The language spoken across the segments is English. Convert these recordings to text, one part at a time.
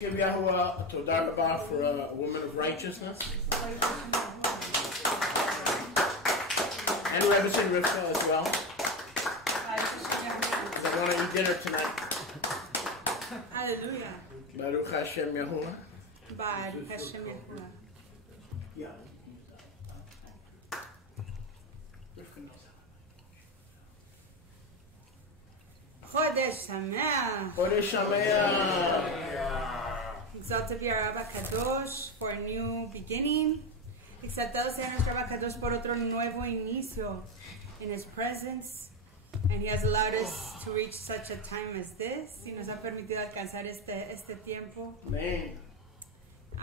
Give Yahuwah Todah Rabbah for a woman of righteousness. And Rebbe and Rivka as well. They want to eat dinner tonight. Hallelujah. Baruch Hashem Yahuwah. Baruch Hashem Yahuwah. Yeah. Chodesh Sameach. Chodesh Sameach. Exalted be our Rabba Kadosh for a new beginning. Exaltado sea nuestro Rabba Kadosh por otro nuevo inicio in His presence. And He has allowed us to reach such a time as this. Y nos ha permitido alcanzar este tiempo. Amen.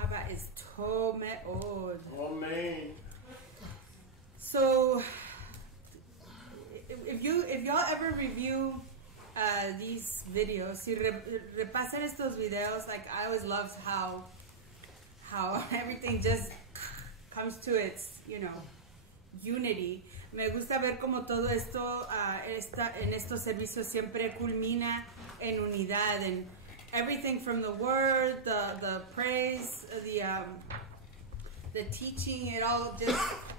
Abba is to me'od. Amen. So, if y'all ever review these videos, si repasan estos videos, like I always loved how everything just comes to its, unity. Me gusta ver como todo esto en estos servicios siempre culmina en unidad, and everything from the word, the praise, the teaching,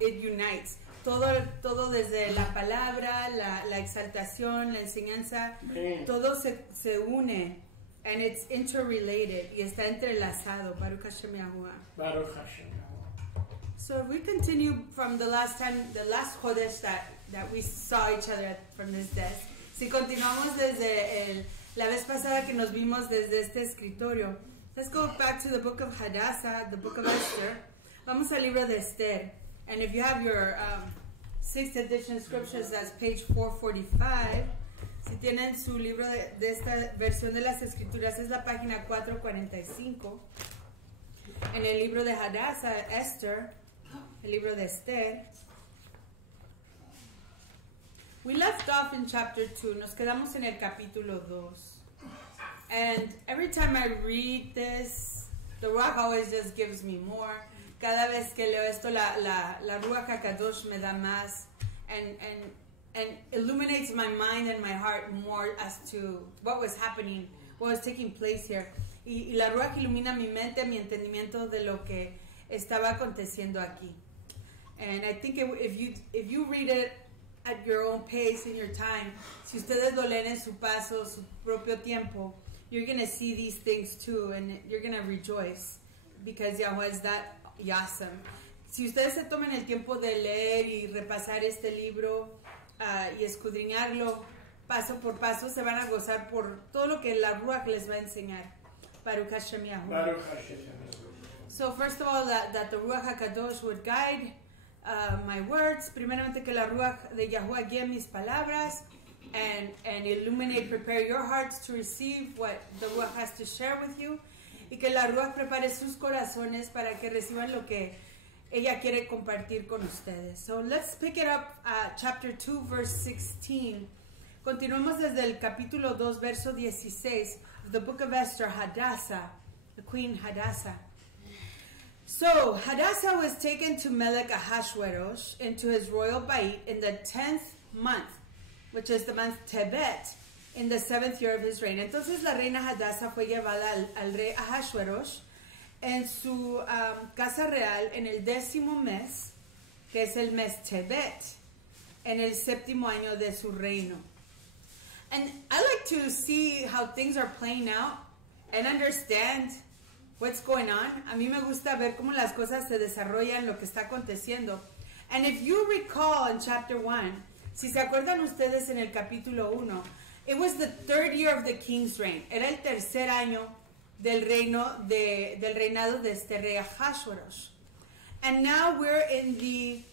it unites. Todo desde la palabra, la exaltación, la enseñanza, todo se une, and it's interrelated, y está entrelazado. Baruch Hashem Yahuwah. Baruch Hashem Yahuwah. So if we continue from the last Chodesh that we saw each other from this desk, si continuamos desde la vez pasada que nos vimos desde este escritorio, let's go back to the book of Hadassah, the book of Esther. Vamos al libro de Esther. And if you have your 6th edition scriptures, that's page 445. Si tienen su libro de esta versión de las escrituras, es la página 445. En el libro de Hadassah, Esther, el libro de Esther. We left off in chapter 2. Nos quedamos en el capítulo 2. And every time I read this, the Ruach always just gives me more. Cada vez que leo esto, la Ruach HaKadosh me da más and illuminates my mind and my heart more as to what was happening, what was taking place here. Y la Ruach ilumina mi mente, mi entendimiento de lo que estaba aconteciendo aquí. And I think if you read it at your own pace, in your time, si ustedes lo leen en su paso, su propio tiempo, you're going to see these things too, and you're going to rejoice because Yahweh is that Yasam. Si ustedes se toman el tiempo de leer y repasar este libro y escudriñarlo paso por paso, se van a gozar por todo lo que la Ruach les va a enseñar. Baruch Hashem Yahuwah. So first of all, that the Ruach HaKadosh would guide my words. Primeramente que la Ruach de Yahuwah guíe mis palabras and illuminate, prepare your hearts to receive what the Ruach has to share with you. Y que la Ruach prepare sus corazones para que reciban lo que ella quiere compartir con ustedes. So let's pick it up chapter 2 verse 16. Continuamos desde el capítulo 2 verso 16 of the book of Esther, Hadassah, the queen Hadassah. So Hadassah was taken to Melech Ahasuerus into his royal bait in the 10th month, which is the month Tebet, in the 7th year of his reign. Entonces la reina Hadassah fue llevada al rey Ahasuerus en su casa real en el 10º mes, que es el mes Tebet, en el 7º año de su reino. And I like to see how things are playing out and understand what's going on. A mí me gusta ver cómo las cosas se desarrollan, lo que está aconteciendo. And if you recall in chapter 1, si se acuerdan ustedes en el capítulo 1, it was the 3rd year of the king's reign. Era el tercer año del reinado de este rey Ahasuerus. And now we're in the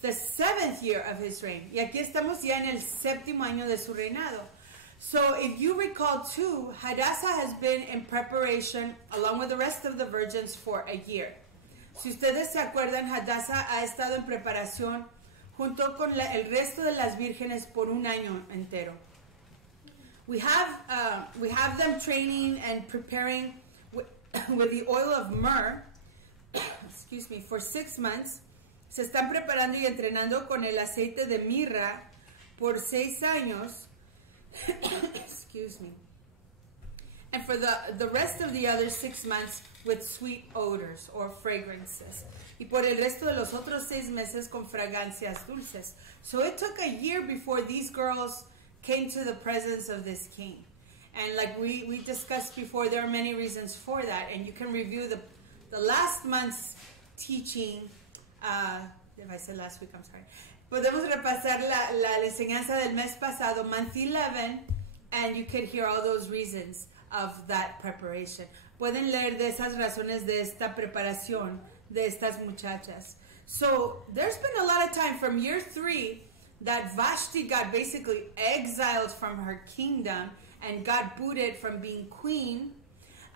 7th year of his reign. Y aquí estamos ya en el 7º año de su reinado. So if you recall too, Hadassah has been in preparation along with the rest of the virgins for a year. Si ustedes se acuerdan, Hadassah ha estado en preparación junto con el resto de las vírgenes por un año entero. We have them training and preparing with the oil of myrrh, excuse me, for 6 months. Se están preparando y entrenando con el aceite de mirra por 6 años. Excuse me. and for the rest of the other 6 months with sweet odors or fragrances. Y por el resto de los otros 6 meses con fragancias dulces. So it took a year before these girls came to the presence of this king. And like we discussed before, there are many reasons for that. And you can review the last month's teaching. If I said last week, I'm sorry. Podemos repasar la enseñanza del mes pasado, month 11, and you can hear all those reasons of that preparation. Pueden leer de esas razones de esta preparación de estas muchachas. So there's been a lot of time from year 3 that Vashti got basically exiled from her kingdom and got booted from being queen.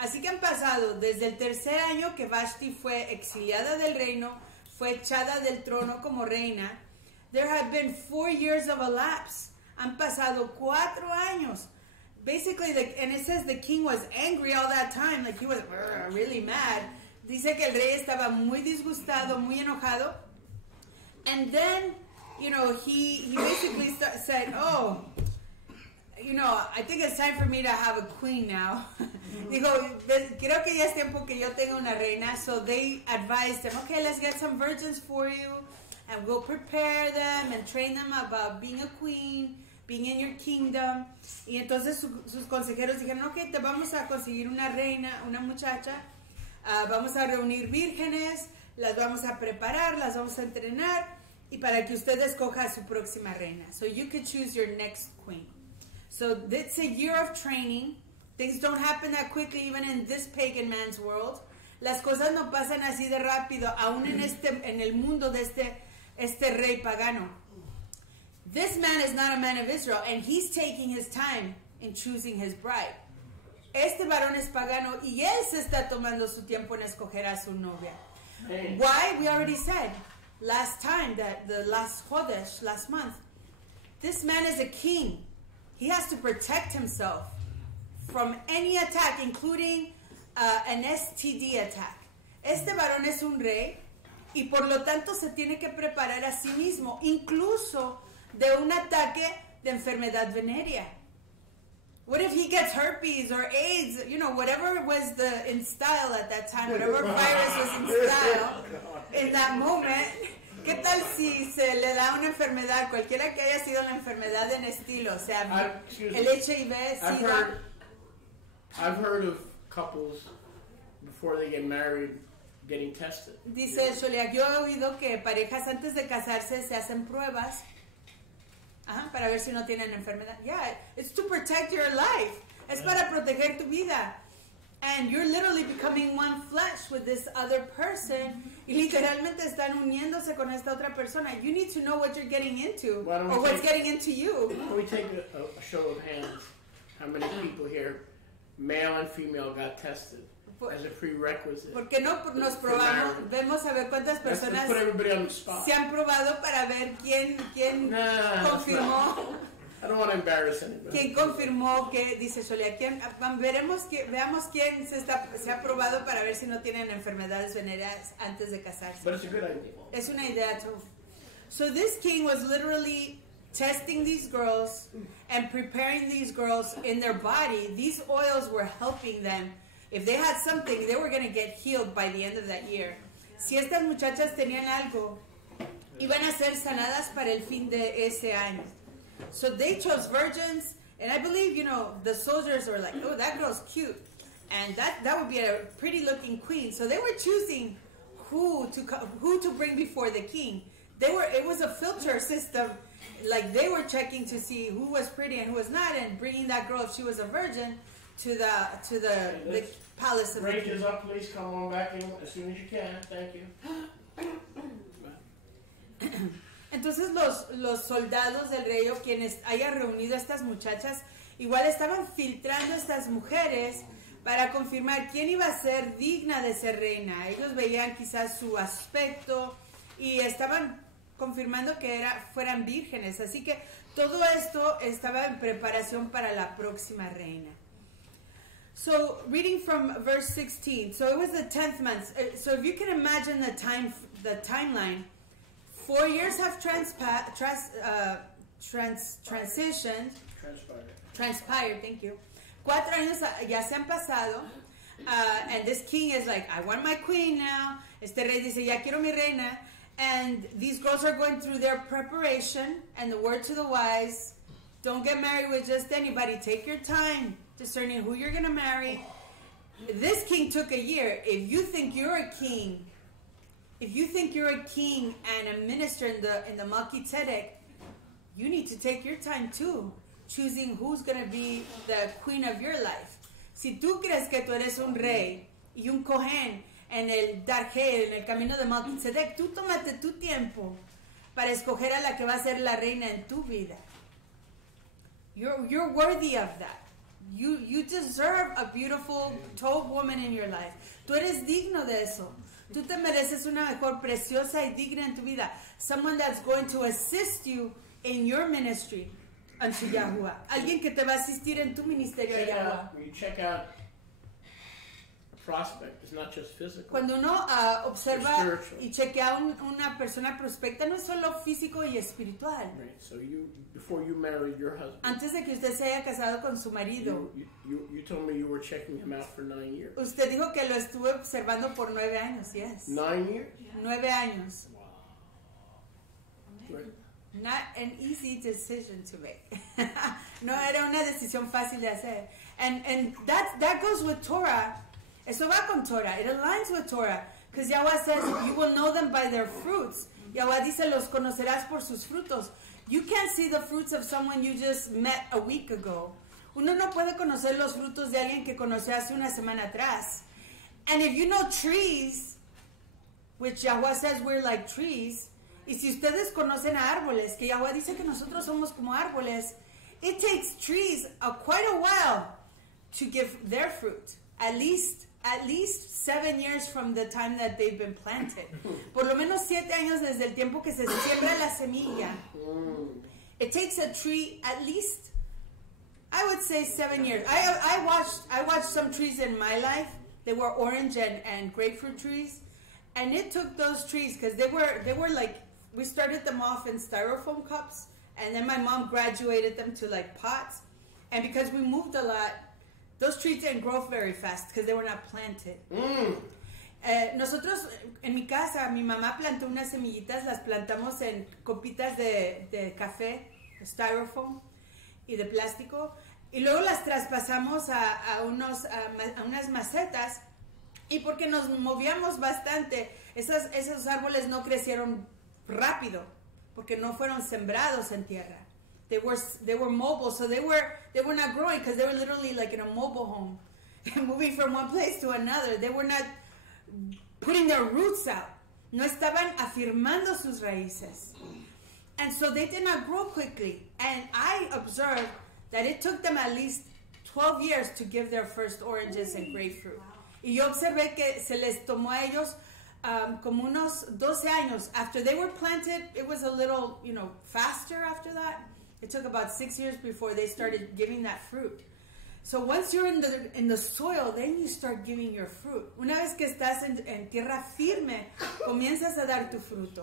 Así que han pasado desde el tercer año que Vashti fue exiliada del reino, fue echada del trono como reina. There have been 4 years of a lapse. Han pasado 4 años. Basically, and it says the king was angry all that time, like he was really mad. Dice que el rey estaba muy disgustado, muy enojado. And then, he basically said, oh, I think it's time for me to have a queen now. Dijo, creo que ya es tiempo que yo tenga una reina. So they advised him, okay, let's get some virgins for you, and we'll prepare them and train them about being a queen, being in your kingdom. Y entonces sus consejeros dijeron, ok, te vamos a conseguir una reina, una muchacha. Vamos a reunir vírgenes, las vamos a preparar, las vamos a entrenar, y para que usted escoja a su próxima reina. So you could choose your next queen. So it's a year of training. Things don't happen that quickly, even in this pagan man's world. Las cosas no pasan así de rápido, aún en el mundo de este rey pagano. This man is not a man of Israel, and he's taking his time in choosing his bride. Este varón es pagano, y él se está tomando su tiempo en escoger a su novia. Man. Why? We already said last time, that the last Chodesh, last month, this man is a king. He has to protect himself from any attack, including an STD attack. Este varón es un rey, y por lo tanto se tiene que preparar a sí mismo, incluso de un ataque de enfermedad venérea. What if he gets herpes or AIDS, whatever was in style at that time, whatever virus was in style in that moment? ¿Qué tal si se le da una enfermedad, cualquiera que haya sido la enfermedad en estilo? O sea, el HIV, SIDA. I've heard of couples before they get married getting tested. Dice Sholiak, yo he oído que parejas antes de casarse se hacen pruebas para ver si no tienen enfermedad. Yeah, it's to protect your life. Es para proteger tu vida. And you're literally becoming one flesh with this other person. Y literalmente están uniéndose con esta otra persona. You need to know what you're getting into, or what's getting into you. Why don't we take a show of hands? How many people here, male and female, got tested as a prerequisite? ¿Por qué no nos probamos? Vemos a ver cuántas personas se han probado para ver quién confirmó. I don't want to embarrass anybody. ¿Quién confirmó que, dice Solia, veamos quién se ha probado para ver si no tienen enfermedades venéreas antes de casarse? But it's a good idea. Es una idea too. So this king was literally testing these girls and preparing these girls in their body. These oils were helping them. If they had something, they were going to get healed by the end of that year. Si estas muchachas tenían algo, iban a ser sanadas para el fin de ese año. So they chose virgins, and I believe, the soldiers were like, oh, that girl's cute, and that would be a pretty looking queen. So they were choosing who to bring before the king. It was a filter system, like they were checking to see who was pretty and who was not, and bringing that girl, if she was a virgin, to the palace of the king. Break is up, please. Come on back in as soon as you can. Thank you. Entonces los soldados del rey, o quienes hayan reunido a estas muchachas, igual estaban filtrando a estas mujeres para confirmar quién iba a ser digna de ser reina. Ellos veían quizás su aspecto y estaban confirmando que fueran vírgenes. Así que todo esto estaba en preparación para la próxima reina. So, reading from verse 16. So, it was the 10th month. So, if you can imagine the timeline, 4 years have transpired, thank you. 4 años ya se han pasado. And this king is like, I want my queen now. Este rey dice, ya quiero mi reina. And these girls are going through their preparation. And the word to the wise, don't get married with just anybody. Take your time discerning who you're going to marry. This king took a year. If you think you're a king, and a minister in the Melchizedek, you need to take your time too, choosing who's going to be the queen of your life. Si tú crees que tú eres un rey y un cohen en el Darje, en el camino de Melchizedek, tú tómate tu tiempo para escoger a la que va a ser la reina en tu vida. You're worthy of that. You deserve a beautiful, tall woman in your life. Tú eres digno de eso. Tú te mereces una mejor preciosa y digna en tu vida. Someone that's going to assist you in your ministry unto Yahuwah. Alguien que te va a asistir en tu ministerio a Yahuwah. When you check out prospect, it's not just physical. Cuando uno observa y chequea una persona prospecta, no es solo físico y espiritual. Right. So before you married your husband, antes de que usted se haya casado con su marido, you told me you were checking him out for 9 years. Usted dijo que lo estuve observando por 9 años, yes. 9 years? 9 años. Wow. Right. Not an easy decision to make. No era una decisión fácil de hacer. And that goes with Torah. Eso va con Torah. It aligns with Torah. Because Yahweh says, you will know them by their fruits. Yahweh dice, los conocerás por sus frutos. You can't see the fruits of someone you just met a week ago. Uno no puede conocer los frutos de alguien que conoció hace una semana atrás. And if you know trees, which Yahweh says we're like trees, y si ustedes conocen a árboles, que Yahweh dice que nosotros somos como árboles, it takes trees quite a while to give their fruit. At least 7 years from the time that they've been planted. Por lo menos 7 años desde el tiempo que se siembra la semilla. It takes a tree at least, I would say 7 years. I watched some trees in my life. They were orange and grapefruit trees. And it took those trees, because they were like, we started them off in styrofoam cups. And then my mom graduated them to like pots. And because we moved a lot, those trees didn't grow very fast because they were not planted. Nosotros, en mi casa, mi mamá plantó unas semillitas, las plantamos en copitas de café, styrofoam y de plástico, y luego las traspasamos a unas macetas, y porque nos movíamos bastante, esos árboles no crecieron rápido, porque no fueron sembrados en tierra. They were mobile, so they were not growing because they were literally like in a mobile home, moving from one place to another. They were not putting their roots out. No estaban afirmando sus raíces. And so they did not grow quickly. And I observed that it took them at least 12 years to give their first oranges and grapefruit. Y yo observé que se les tomó a ellos como unos 12 años. After they were planted, it was a little, faster after that. It took about 6 years before they started giving that fruit. So once you're in the soil, then you start giving your fruit. Una vez que estás en tierra firme, comienzas a dar tu fruto.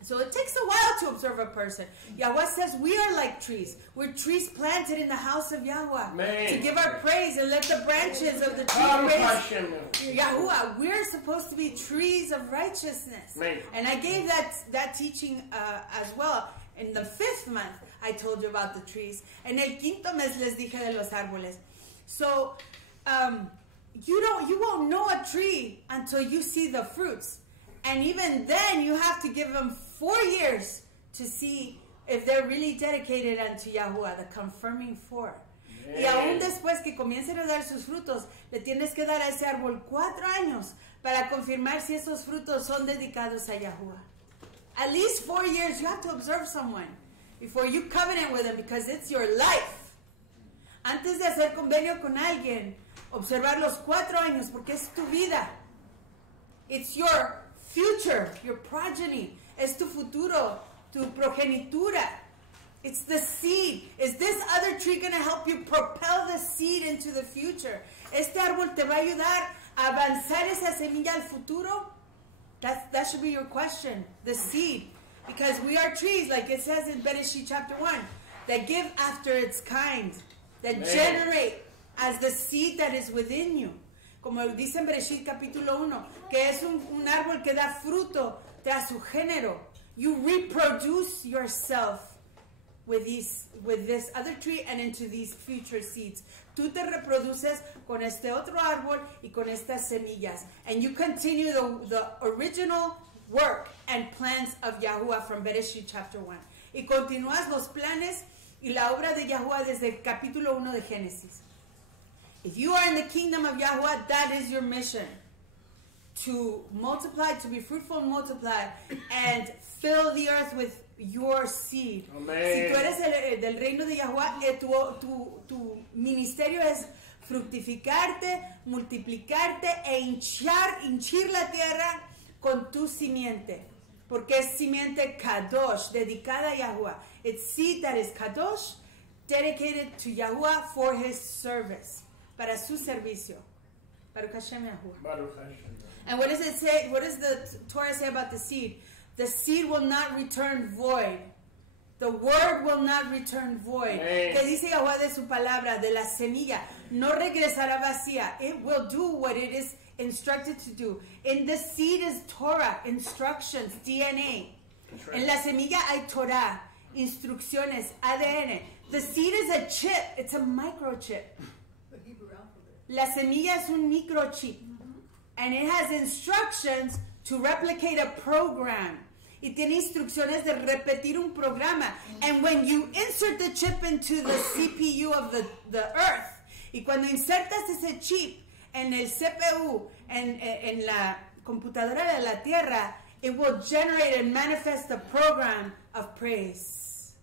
So it takes a while to observe a person. Yahweh says we are like trees. We're trees planted in the house of Yahweh. Man. To give our praise and let the branches of the tree praise Yahuwah. We're supposed to be trees of righteousness. Man. And I gave that teaching as well. In the 5th month, I told you about the trees. En el 5º mes les dije de los árboles. So, you won't know a tree until you see the fruits. And even then, you have to give them 4 years to see if they're really dedicated unto Yahuwah, the confirming 4. Y aún después que comiencen a dar sus frutos, le tienes que dar a ese árbol 4 años para confirmar si esos frutos son dedicados a Yahuwah. At least 4 years, you have to observe someone before you covenant with them, because it's your life. Antes de hacer convenio con alguien, observar los 4 años, porque es tu vida. It's your future, your progeny. Es tu futuro, tu progenitura. It's the seed. Is this other tree going to help you propel the seed into the future? Este árbol te va a ayudar a avanzar esa semilla al futuro? That should be your question. The seed. Because we are trees, like it says in Bereshit chapter 1, that give after its kind, that generate as the seed that is within you. Como dice en Bereshit capítulo 1, que es un árbol que da fruto tras su género. You reproduce yourself with this other tree and into these future seeds. Tú te reproduces con este otro árbol y con estas semillas. And you continue the original work and plans of Yahuwah from Bereshit chapter 1. Y continúas los planes y la obra de Yahuwah desde el capítulo 1 de Génesis. If you are in the kingdom of Yahuwah, that is your mission. To multiply, to be fruitful and multiply, and fill the earth with your seed. Amen. Si tú eres del reino de Yahuwah, tu ministerio es fructificarte, multiplicarte e hinchir la tierra con tu simiente. Porque es simiente kadosh, dedicada a Yahuwah. It's seed that is kadosh, dedicated to Yahuwah for his service. Para su servicio. Baruch Hashem Yahuwah. Baruch Hashem. And what does it say? What does the Torah say about the seed? The seed will not return void. The word will not return void. Que dice Yahuwah de su palabra, de la semilla, no regresará vacía. It will do what it is instructed to do. In the seed is Torah, instructions, DNA. Right. En la semilla hay Torah, instrucciones, ADN. The seed is a chip. It's a microchip. La semilla es un microchip. And it has instructions to replicate a program. Y tiene instrucciones de repetir un programa. And when you insert the chip into the CPU of the earth, y cuando insertas ese chip en el CPU, en la computadora de la tierra, it will generate and manifest the program of praise.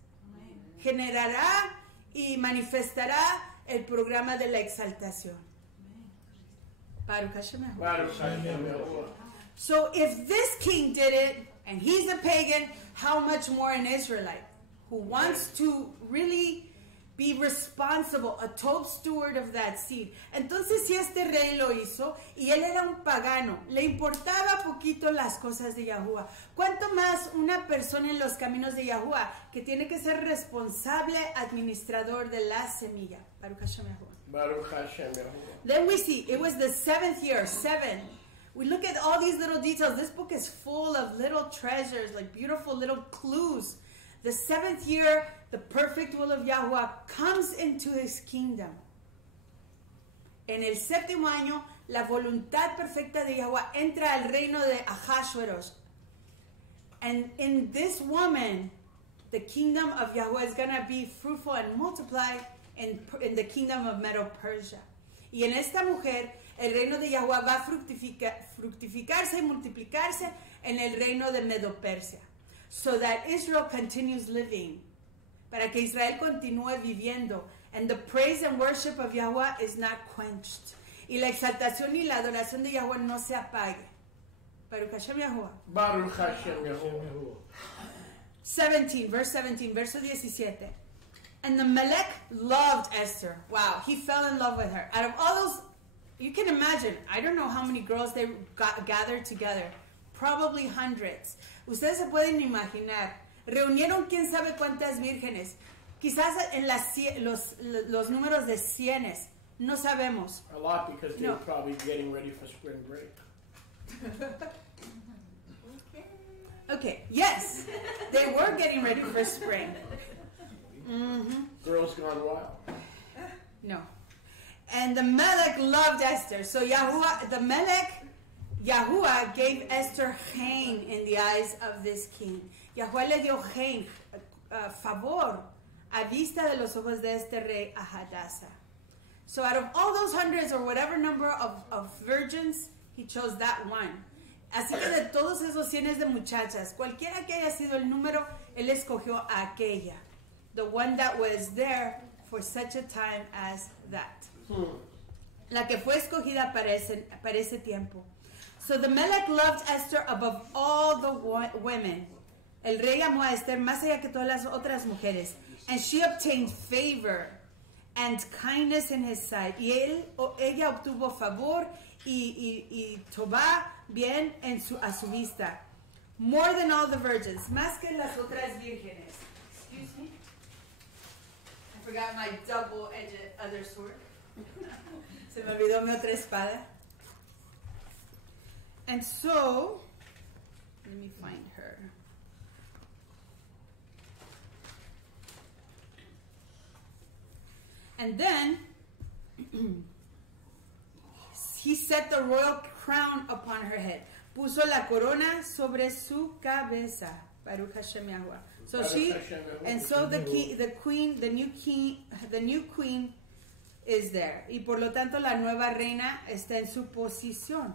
Generará y manifestará el programa de la exaltación. Baruch Hashem Yahuwah. So if this king did it, and he's a pagan, how much more an Israelite who wants to really be responsible, a top steward of that seed. Entonces, si este rey lo hizo, y él era un pagano, le importaba poquito las cosas de Yahuwah. ¿Cuánto más una persona en los caminos de Yahuwah que tiene que ser responsable administrador de la semilla? Baruch Hashem Yahuwah. Baruch Hashem Yahuwah. Then we see, it was the 7th year, 7. We look at all these little details. This book is full of little treasures, like beautiful little clues. The 7th year, the perfect will of Yahuwah comes into his kingdom. En el 7º año, la voluntad perfecta de Yahuwah entra al reino de Ahasuerus. And in this woman, the kingdom of Yahuwah is going to be fruitful and multiply in the kingdom of Medo-Persia. Y en esta mujer, el reino de Yahuwah va a fructificarse y multiplicarse en el reino de Medo-Persia. So that Israel continues living. Para que Israel continúe viviendo. And the praise and worship of Yahuwah is not quenched. Y la exaltación y la adoración de Yahuwah no se apague. Baruch Hashem Yahuwah. Baruch Hashem Yahuwah. 17, verse 17, verso 17. And the Melech loved Esther. Wow, he fell in love with her. Out of all those, you can imagine, I don't know how many girls they gathered together. Probably hundreds. Ustedes se pueden imaginar. Reunieron quién sabe cuántas vírgenes. Quizás en los números de cienes. No sabemos. A lot because they were probably getting ready for spring break. Okay, yes. They were getting ready for spring. Mm-hmm. Girls gone wild. No. And the Melech loved Esther. So Yahuwah gave Esther chen in the eyes of this king. Yahuwah le dio chen, favor, a vista de los ojos de este rey Ahadasa. So out of all those hundreds or whatever number of virgins, he chose that one. Así que de todos esos cienes de muchachas, cualquiera que haya sido el número, él escogió a aquella. The one that was there for such a time as that. La que fue escogida para ese tiempo. So the Melech loved Esther above all the women. El rey amó a Esther más allá que todas las otras mujeres. And she obtained favor and kindness in his sight. Y ella obtuvo favor y tová bien a su vista. More than all the virgins. Más que las otras vírgenes. Excuse me. I forgot my double-edged other sword. Se me olvidó mi otra espada. And so, let me find her. And then, he set the royal crown upon her head. Puso la corona sobre su cabeza. Baruch Hashem Yahuwah. So the new queen is there. Y por lo tanto la nueva reina está en su posición.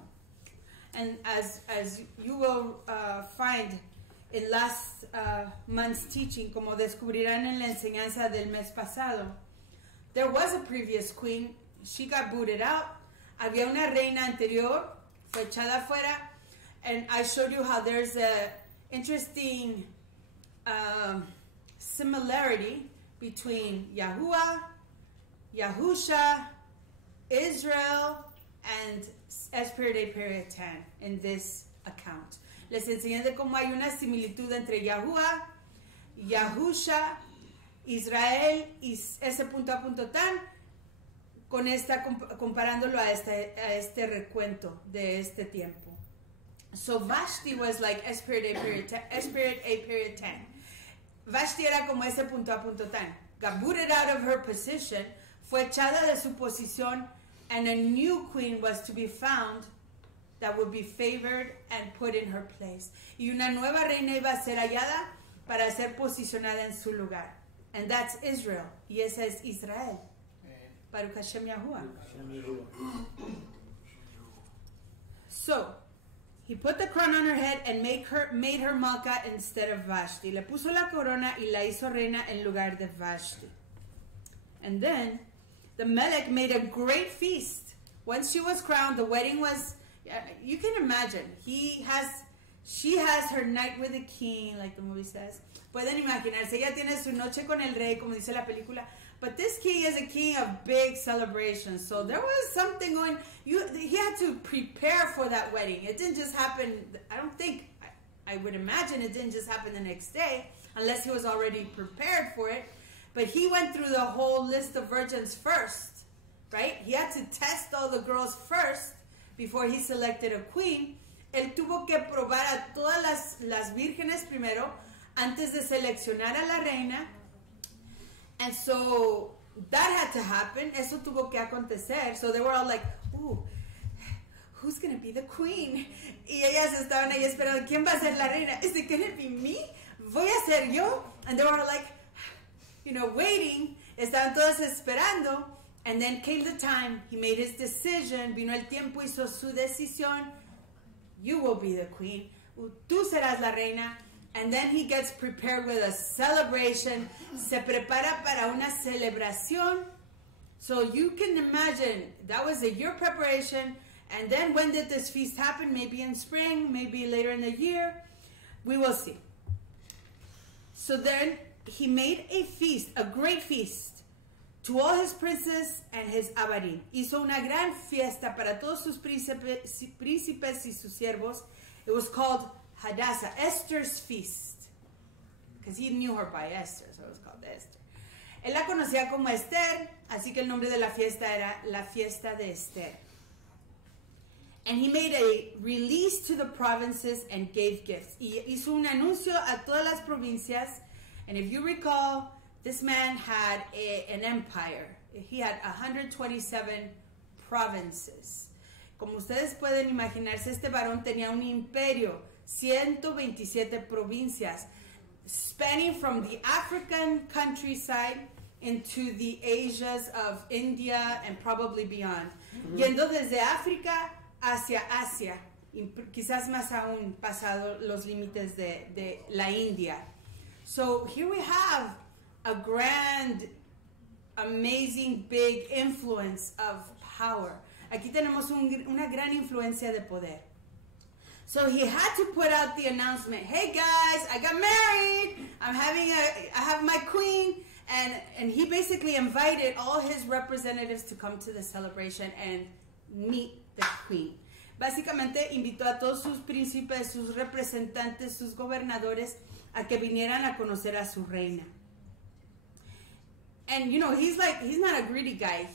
And as you will find in last month's teaching, como descubrirán en la enseñanza del mes pasado, there was a previous queen. She got booted out. Había una reina anterior, fue echada afuera. And I showed you how there's a interesting similarity between Yahuwah, Yahusha, Israel, and Esprit de Period 10 in this account. Les enseñé de cómo hay una similitud entre Yahuwah, Yahusha, Israel y ese punto a punto tan con esta, comparándolo a este recuento de este tiempo. So Vashti was like Esprit a period 10. Vashti era como ese punto a punto tan. Got booted out of her position, fue echada de su posición, and a new queen was to be found that would be favored and put in her place. Y una nueva reina iba a ser hallada para ser posicionada en su lugar. And that's Israel. Y esa es Israel. Baruch Hashem Yahuwah. So, he put the crown on her head and made her Malka instead of Vashti. Le puso la corona y la hizo reina en lugar de Vashti. And then, the Melech made a great feast. Once she was crowned, the wedding was, you can imagine, she has her night with the king, like the movie says. Pueden imaginarse, ella tiene su noche con el rey, como dice la película. But this king is a king of big celebrations. So there was something going, he had to prepare for that wedding. It didn't just happen, I would imagine it didn't just happen the next day, unless he was already prepared for it. But he went through the whole list of virgins first, right? He had to test all the girls first before he selected a queen. Él tuvo que probar a todas las vírgenes primero antes de seleccionar a la reina. And so that had to happen. Eso tuvo que acontecer. So they were all like, ooh, who's going to be the queen? Y ellas estaban ahí esperando, ¿quién va a ser la reina? Is it going to be me? ¿Voy a ser yo? And they were like, waiting. Estaban todas esperando. And then came the time. He made his decision. Vino el tiempo, hizo su decisión. You will be the queen. Tú serás la reina. And then he gets prepared with a celebration. Se prepara para una celebración. So you can imagine, that was a year preparation. And then when did this feast happen? Maybe in spring, maybe later in the year. We will see. So then he made a feast, a great feast, to all his princes and his avarim. Hizo una gran fiesta para todos sus príncipes y sus siervos. It was called Hadassah, Esther's feast, because he knew her by Esther, so it was called Esther. Él la conocía como Esther, así que el nombre de la fiesta era la fiesta de Esther. And he made a release to the provinces and gave gifts. Y hizo un anuncio a todas las provincias. And if you recall, this man had an empire. He had 127 provinces. Como ustedes pueden imaginarse, este varón tenía un imperio. 127 provincias, spanning from the African countryside into the Asias of India and probably beyond. Yendo desde África hacia Asia, y quizás más aún pasado los límites de la India. So here we have a grand, amazing, big influence of power. Aquí tenemos una gran influencia de poder. So he had to put out the announcement, hey guys, I got married, I have my queen, and he basically invited all his representatives to come to the celebration and meet the queen. Básicamente invitó a todos sus príncipes, sus representantes, sus gobernadores a que vinieran a conocer a su reina. And he's not a greedy guy.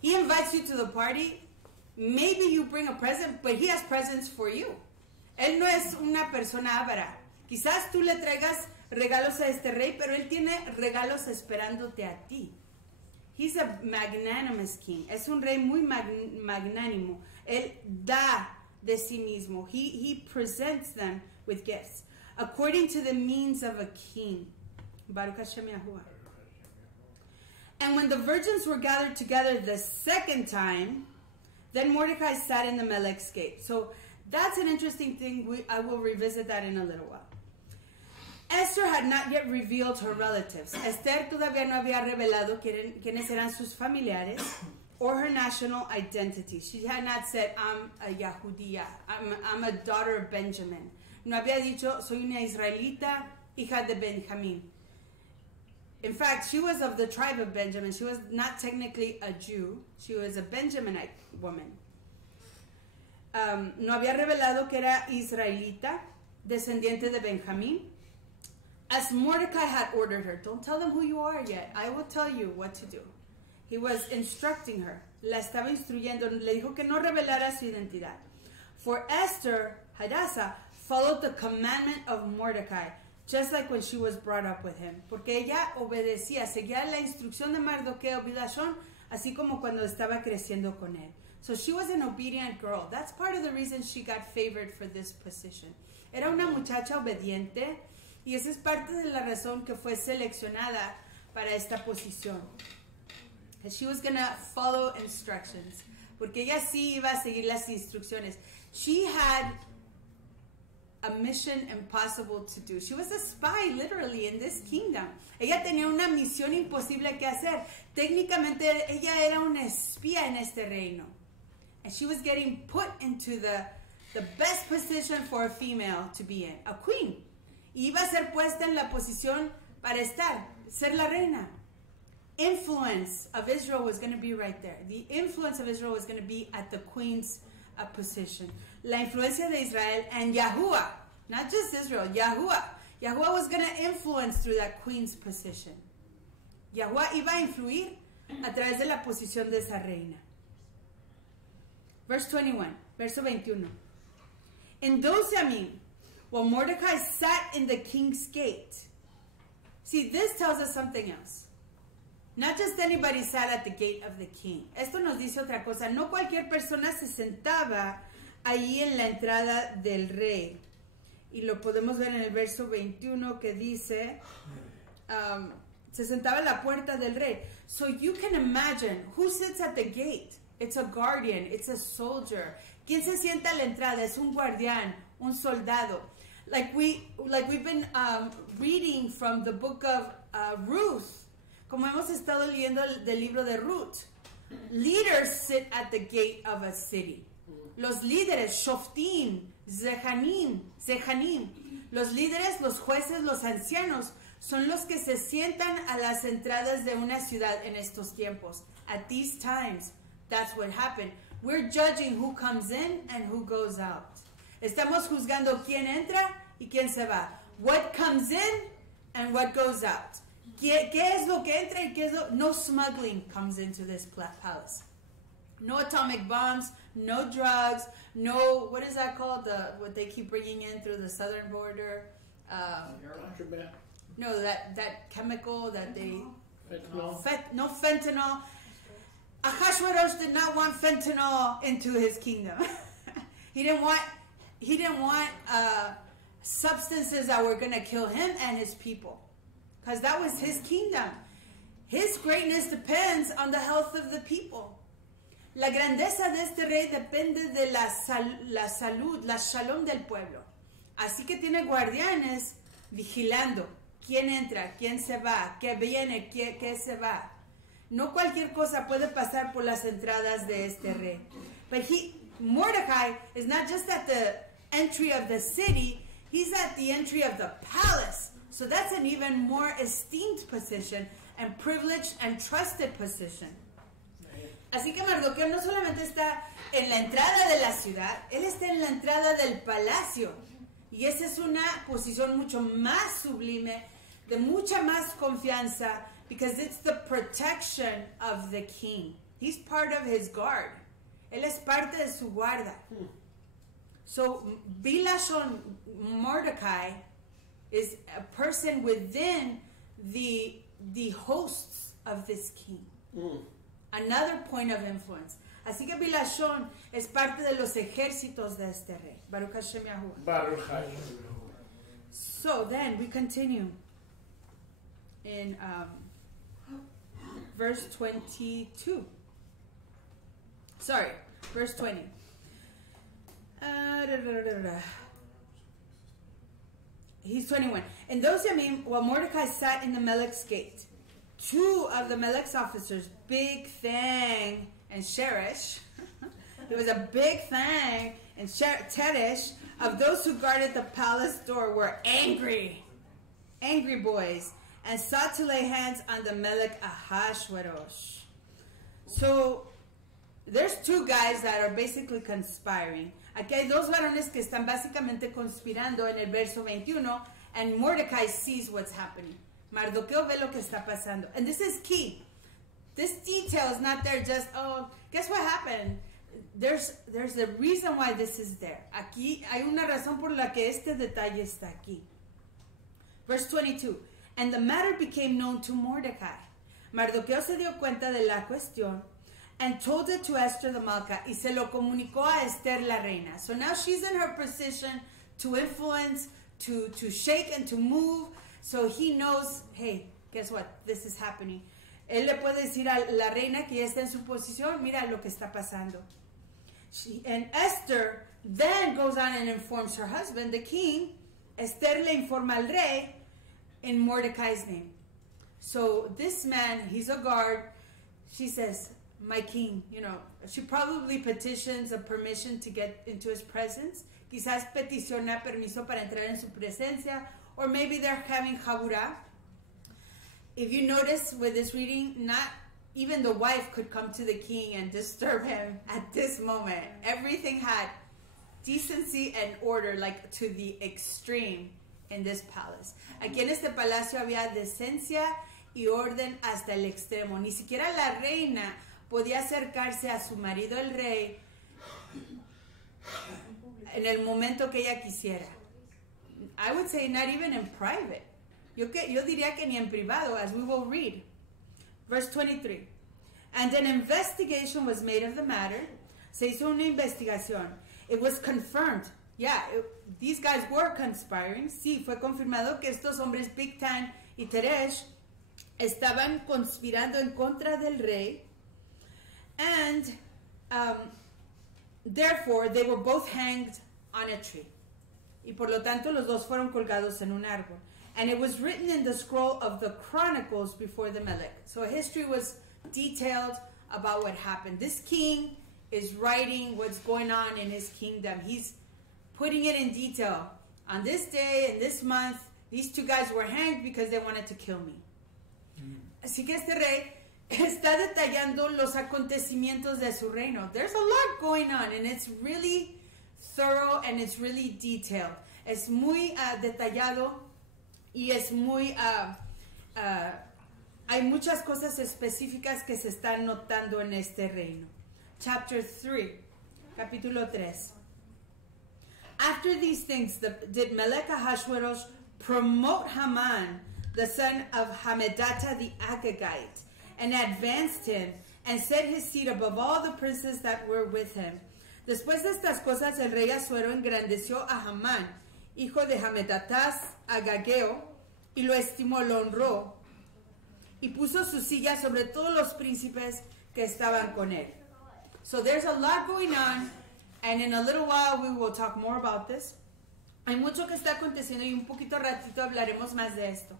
He invites you to the party. Maybe you bring a present, but he has presents for you. Él no es una persona avara. Quizás tú le traigas regalos a este rey, pero él tiene regalos esperándote a ti. He's a magnanimous king. Es un rey muy magnánimo. Él da de sí mismo. He presents them with gifts according to the means of a king. Baruch Hashem Yahuwah. And when the virgins were gathered together the second time, then Mordecai sat in the Melech's gate. So that's an interesting thing. I will revisit that in a little while. Esther had not yet revealed her relatives. Esther todavía no había revelado quiénes eran sus familiares or her national identity. She had not said, I'm a Yahudiya, I'm a daughter of Benjamin. No había dicho, soy una israelita, hija de Benjamín. In fact, she was of the tribe of Benjamin. She was not technically a Jew. She was a Benjaminite woman. No había revelado que era israelita, descendiente de Benjamín. As Mordecai had ordered her, don't tell them who you are yet. I will tell you what to do. He was instructing her. La estaba instruyendo. Le dijo que no revelara su identidad. For Esther, Hadassah, followed the commandment of Mordecai, just like when she was brought up with him. Porque ella obedecía, seguía la instrucción de Mardoqueo Bidashon, así como cuando estaba creciendo con él. So she was an obedient girl. That's part of the reason she got favored for this position. Era una muchacha obediente. Y esa es parte de la razón que fue seleccionada para esta posición. And she was going to follow instructions. Porque ella sí iba a seguir las instrucciones. She had a mission impossible to do. She was a spy, literally, in this kingdom. Ella tenía una misión imposible que hacer. Técnicamente, ella era una espía en este reino. And she was getting put into the best position for a female to be in. A queen. Iba a ser puesta en la posición para ser la reina. Influence of Israel was going to be right there. The influence of Israel was going to be at the queen's position. La influencia de Israel and Yahuwah, not just Israel, Yahuwah. Yahuwah was going to influence through that queen's position. Yahuwah iba a influir a través de la posición de esa reina. Verse 21, verso 21. En 12 Yamim, while Mordecai sat in the king's gate. See, this tells us something else. Not just anybody sat at the gate of the king. Esto nos dice otra cosa. No cualquier persona se sentaba ahí en la entrada del rey. Y lo podemos ver en el verso 21 que dice, se sentaba en la puerta del rey. So you can imagine, who sits at the gate? It's a guardian, it's a soldier. ¿Quién se sienta a la entrada? Es un guardián, un soldado. Like we've been reading from the book of Ruth, como hemos estado leyendo del libro de Ruth. Leaders sit at the gate of a city. Los líderes, Shoftim, Zehanim. Los líderes, los jueces, los ancianos, son los que se sientan a las entradas de una ciudad en estos tiempos. At these times, that's what happened. We're judging who comes in and who goes out. Estamos juzgando quién entra y quién se va. What comes in and what goes out. ¿Qué es lo que entra y qué es lo... No smuggling comes into this palace. No atomic bombs, no drugs, no... What is that called? What they keep bringing in through the southern border. No, that chemical that they... Fentanyl. No fentanyl. Ahasuerus did not want fentanyl into his kingdom. He didn't want substances that were going to kill him and his people. Because that was his kingdom. His greatness depends on the health of the people. La grandeza de este rey depende de la salud, la shalom del pueblo. Así que tiene guardianes vigilando quién entra, quién se va, qué viene, qué se va. No cualquier cosa puede pasar por las entradas de este rey. But Mordecai is not just at the entry of the city, he's at the entry of the palace. So that's an even more esteemed position and privileged and trusted position. Así que Mardoqueo no solamente está en la entrada de la ciudad, él está en la entrada del palacio. Y esa es una posición mucho más sublime, de mucha más confianza, because it's the protection of the king. He's part of his guard. Él es parte de su guarda. So, Bilashon Mordecai is a person within the hosts of this king. Another point of influence. Así que Bilashon es parte de los ejércitos de este rey. Baruch Hashem Yahuwah. Baruch Hashem. So then we continue in verse 22. Sorry, verse 20. He's 21. In those yamim, while Mordecai sat in the Melech's gate, two of the Melech's officers, Big Thang and Sheresh, there was a Big Thang and Teresh, of those who guarded the palace door, were angry boys, and sought to lay hands on the Melech Ahashverosh. So there's two guys that are basically conspiring. Aquí hay dos varones que están básicamente conspirando en el verso 21, and Mordecai sees what's happening. Mardoqueo ve lo que está pasando. And this is key. This detail is not there just, oh, guess what happened? There's a reason why this is there. Aquí hay una razón por la que este detalle está aquí. Verse 22. And the matter became known to Mordecai. Mardoqueo se dio cuenta de la cuestión and told it to Esther the Malka, y se lo comunicó a Esther la reina. So now she's in her position to influence, to shake and to move. So he knows, hey, guess what? This is happening. Él le puede decir a la reina que ya está en su posición, mira lo que está pasando. And Esther then goes on and informs her husband, the king. Esther le informa al rey in Mordecai's name. So this man, he's a guard. She says, my king, she probably petitions a permission to get into his presence. Quizás peticiona permiso para entrar en su presencia. Or maybe they're having chabura. If you notice with this reading, not even the wife could come to the king and disturb him at this moment. Everything had decency and order, like to the extreme in this palace. Aquí en este palacio había decencia y orden hasta el extremo. Ni siquiera la reina podía acercarse a su marido el rey en el momento que ella quisiera. I would say not even in private. Yo diría que ni en privado, as we will read. Verse 23. And an investigation was made of the matter. Se hizo una investigación. It was confirmed. Yeah, these guys were conspiring. Sí, fue confirmado que estos hombres, Big Tan y Teresh, estaban conspirando en contra del rey. And therefore, they were both hanged on a tree. Y por lo tanto, los dos fueron colgados en un árbol. And it was written in the scroll of the Chronicles before the Melech. So history was detailed about what happened. This king is writing what's going on in his kingdom. He's putting it in detail. On this day, in this month, these two guys were hanged because they wanted to kill me. Así que este rey está detallando los acontecimientos de su reino. There's a lot going on, and it's really thorough and it's really detailed. Es muy detallado y es muy hay muchas cosas específicas que se están notando en este reino. Chapter 3, capítulo 3. After these things, did Melech Ahashverosh promote Haman, the son of Hamedata the Agagite, and advanced him, and set his seat above all the princes that were with him. Después de estas cosas, el rey Asuero engrandeció a Hamán, hijo de Hamedatás Agageo, y lo estimó, lo honró, y puso su silla sobre todos los príncipes que estaban con él. So there's a lot going on, and in a little while we will talk more about this. Hay mucho que está aconteciendo y un poquito ratito hablaremos más de esto.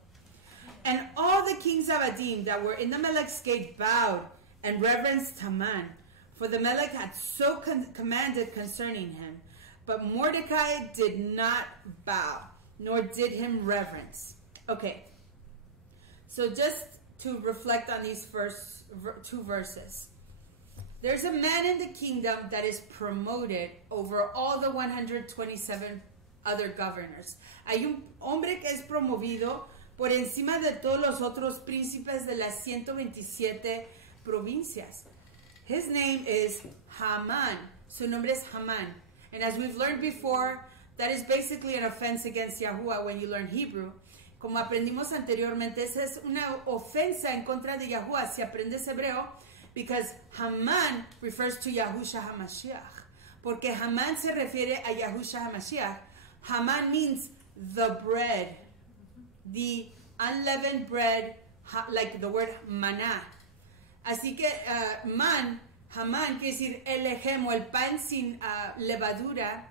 And all the kings of Adim that were in the Melech's gate bowed and reverenced Haman, for the Melech had so commanded concerning him. But Mordecai did not bow, nor did him reverence. Okay, so just to reflect on these first two verses. There's a man in the kingdom that is promoted over all the 127 other governors. Hay un hombre que es promovido por encima de todos los otros príncipes de las 127 provincias. His name is Haman. Su nombre es Haman. And as we've learned before, that is basically an offense against Yahuwah when you learn Hebrew. Como aprendimos anteriormente, esa es una ofensa en contra de Yahuwah si aprendes hebreo, because Haman refers to Yahusha HaMashiach. Porque Haman se refiere a Yahusha HaMashiach. Haman means the bread, the unleavened bread, like the word maná. Así que Haman quiere decir el ejem, o el pan sin levadura,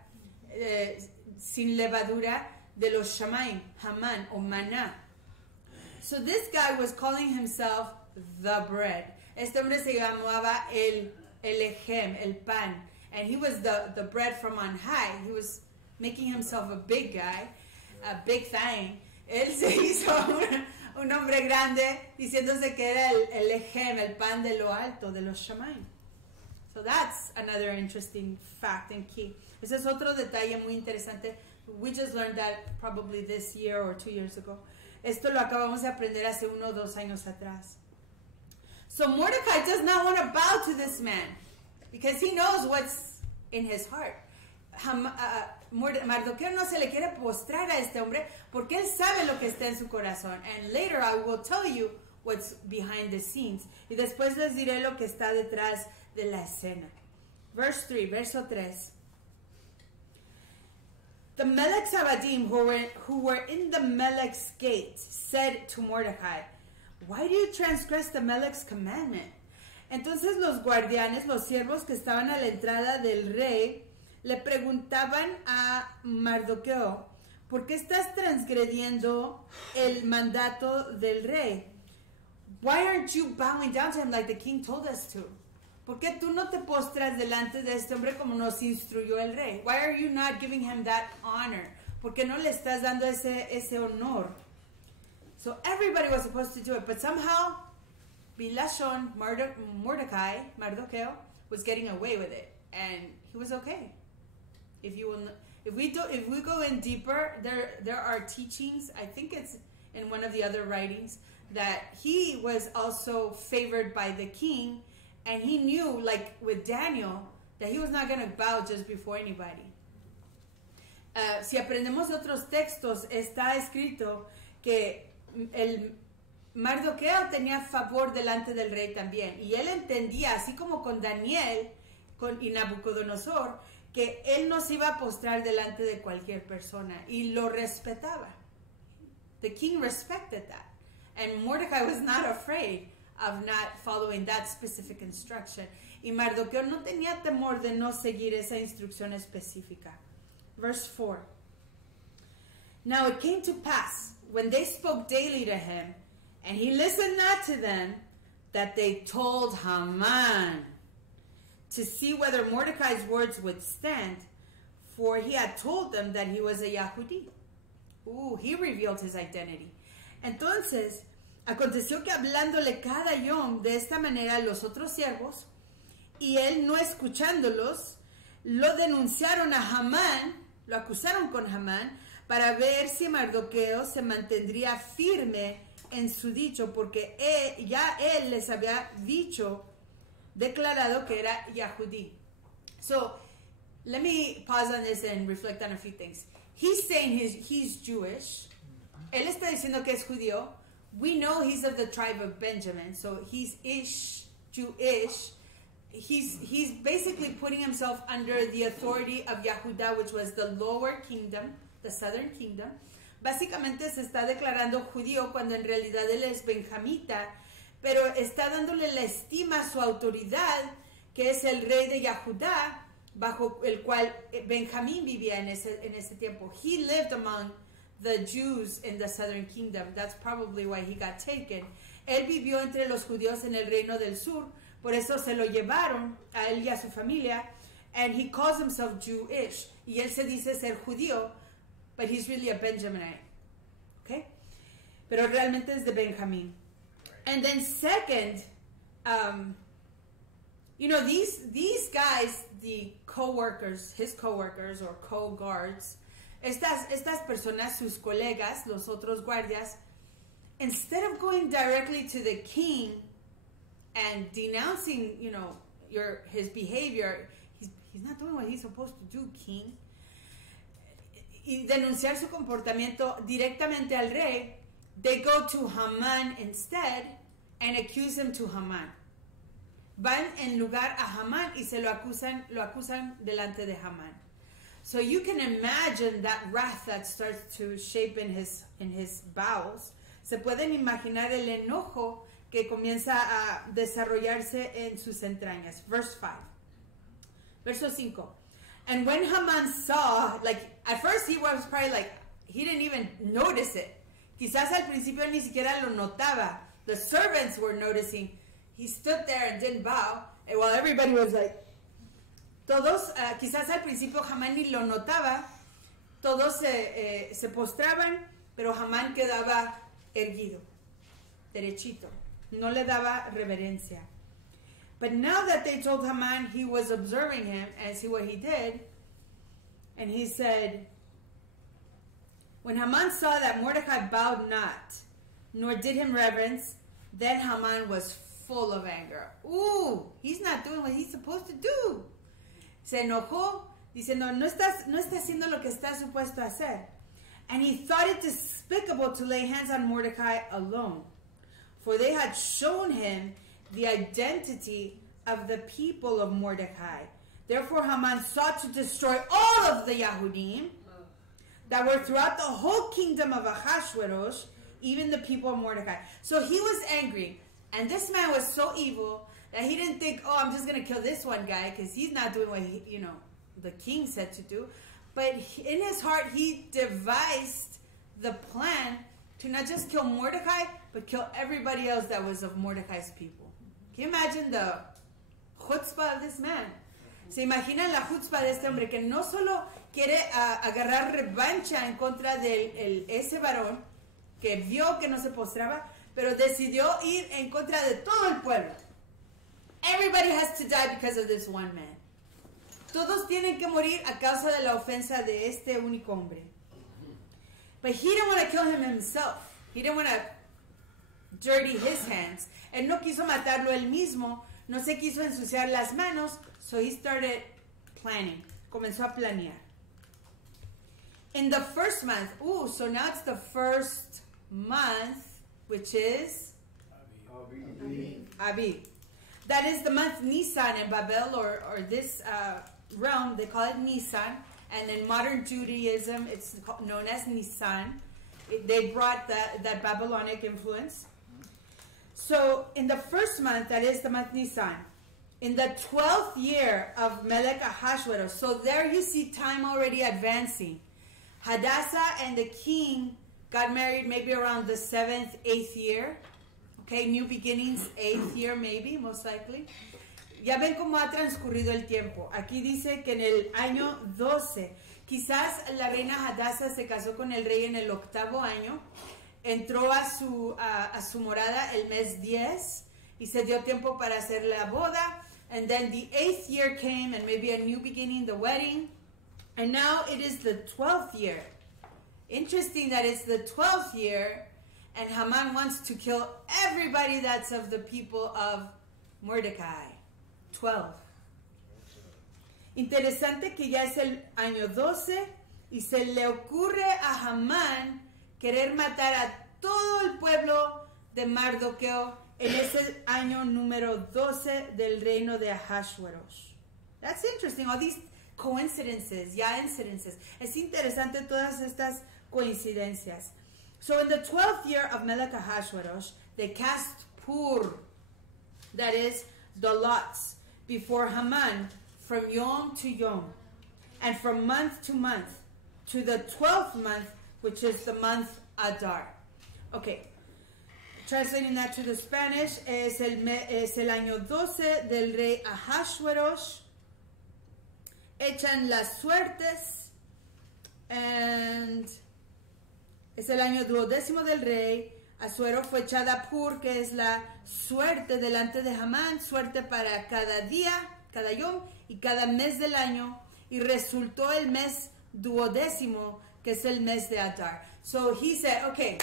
de los Shamaim, Haman o maná. So this guy was calling himself the bread. Este hombre se llamaba el ejem, el pan. And he was the bread from on high. He was making himself a big guy, a big thing. Él se hizo un hombre grande diciéndose que era el ejem, el pan de lo alto, de los Shamaim. So that's another interesting fact and key. Ese es otro detalle muy interesante. We just learned that probably this year or 2 years ago. Esto lo acabamos de aprender hace 1 o 2 años atrás. So Mordecai does not want to bow to this man because he knows what's in his heart. Mardoqueo no se le quiere postrar a este hombre porque él sabe lo que está en su corazón. And later I will tell you what's behind the scenes. Y después les diré lo que está detrás de la escena. Verso 3. The Melech's Abadim who were in the Melech's gate said to Mordecai, "Why do you transgress the Melech's commandment?" Entonces los guardianes, los siervos que estaban a la entrada del rey, le preguntaban a Mardoqueo, ¿por qué estás transgrediendo el mandato del rey? Why aren't you bowing down to him like the king told us to? ¿Por qué tú no te postras delante de este hombre como nos instruyó el rey? Why are you not giving him that honor? ¿Por qué no le estás dando ese honor? So everybody was supposed to do it, but somehow Bilashon, Mardoqueo, was getting away with it, and he was okay. If we go in deeper, there are teachings. I think it's in one of the other writings that he was also favored by the king, and he knew, like with Daniel, that he was not going to bow just before anybody. Si aprendemos otros textos, está escrito que el Mardoqueo tenía favor delante del rey también, y él entendía, así como con Daniel y Nabucodonosor, que él no se iba a postrar delante de cualquier persona, y lo respetaba. The king respected that, and Mordecai was not afraid of not following that specific instruction. Y Mardoqueo no tenía temor de no seguir esa instrucción específica. Verse 4. Now it came to pass, when they spoke daily to him, and he listened not to them, that they told Haman to see whether Mordecai's words would stand, for he had told them that he was a Yahudi. He revealed his identity. Entonces, aconteció que hablándole cada yom de esta manera a los otros siervos, y él no escuchándolos, lo denunciaron a Hamán, lo acusaron con Hamán, para ver si Mardoqueo se mantendría firme en su dicho, porque ya él les había declarado que era Yahudí. So, let me pause on this and reflect on a few things. He's saying he's Jewish. Él está diciendo que es judío. We know he's of the tribe of Benjamin, so he's Jewish. He's basically putting himself under the authority of Yehuda, which was the lower kingdom, the southern kingdom. Básicamente se está declarando judío cuando en realidad él es benjamita, pero está dándole la estima a su autoridad, que es el rey de Yehuda, bajo el cual Benjamín vivía en ese tiempo. He lived among the Jews in the southern kingdom. That's probably why he got taken. Él vivió entre los judíos en el reino del sur, por eso se lo llevaron a él y a su familia, and he calls himself Jewish. Y él se dice ser judío, but he's really a Benjaminite. Okay? Pero realmente es de Benjamín. And then second, these guys, the co-workers, his co-workers or co-guards, estas personas, sus colegas, los otros guardias, instead of going directly to the king and denouncing, his behavior. He's not doing what he's supposed to do, king. Y denunciar su comportamiento directamente al rey, they go to Haman instead and accuse him to Haman. Van en lugar a Haman y se lo acusan delante de Haman. So you can imagine that wrath that starts to shape in his bowels. Se pueden imaginar el enojo que comienza a desarrollarse en sus entrañas. Verse 5. Verso 5. And when Haman saw, like, at first he was probably like, he didn't even notice it. Quizás al principio ni siquiera lo notaba. The servants were noticing. He stood there and didn't bow. And while everybody was like, todos, quizás al principio Haman ni lo notaba. Todos se postraban, pero Haman quedaba erguido, derechito. No le daba reverencia. But now that they told Haman, he was observing him and see what he did. And he said, when Haman saw that Mordecai bowed not, nor did him reverence, then Haman was full of anger. Ooh, he's not doing what he's supposed to do. Se enojó, diciendo, no está haciendo lo que está supuesto a hacer. And he thought it despicable to lay hands on Mordecai alone, for they had shown him the identity of the people of Mordecai. Therefore Haman sought to destroy all of the Yahudim that were throughout the whole kingdom of Ahasuerus, even the people of Mordecai. So he was angry, and this man was so evil that he didn't think, oh, I'm just going to kill this one guy because he's not doing what the king said to do. But in his heart, he devised the plan to not just kill Mordecai, but kill everybody else that was of Mordecai's people. Can you imagine the chutzpah of this man? ¿Se imaginan la chutzpah de este hombre que no solo quiere agarrar revancha en contra de ese varón que vio que no se postraba, pero decidió ir en contra de todo el pueblo? Everybody has to die because of this one man. Todos tienen que morir a causa de la ofensa de este único hombre. But he didn't want to kill him himself. He didn't want to dirty his hands. Él no quiso matarlo él mismo. No se quiso ensuciar las manos. So he started planning. Comenzó a planear. In the first month. So now it's the first month, which is Abib. That is the month Nisan in Babel, or this realm, they call it Nisan. And in modern Judaism, it's known as Nisan. They brought that Babylonic influence. So in the first month, that is the month Nisan, in the 12th year of Melech Ahasuerus. So there you see time already advancing. Hadassah and the king got married maybe around the 7th, 8th year. Okay, new beginnings, 8th year maybe, most likely. Ya ven cómo ha transcurrido el tiempo. Aquí dice que en el año 12, quizás la reina Hadassah se casó con el rey en el 8º año, entró a su morada el mes 10 y se dio tiempo para hacer la boda. And then the 8th year came and maybe a new beginning, the wedding. And now it is the 12th year. Interesting that it's the 12th year and Haman wants to kill everybody that's of the people of Mordecai. 12. Interesante que ya es el año 12 y se le ocurre a Hamán querer matar a todo el pueblo de Mardoqueo en ese año número 12 del reino de Ahasuerus. That's interesting, all these coincidences, incidences. Es interesante todas estas coincidencias. So in the 12th year of Melech Ahasuerus, they cast Pur, that is, the lots, before Haman from Yom to Yom, and from month to month, to the 12th month, which is the month Adar. Okay, translating that to the Spanish, es el año 12 del rey Ahasuerus. Echan las suertes, and es el año 12 del rey. Asuero fue echada Pur, que es la suerte delante de Hamán, suerte para cada día, cada yom y cada mes del año, y resultó el mes 12, que es el mes de Adar. So he said, okay,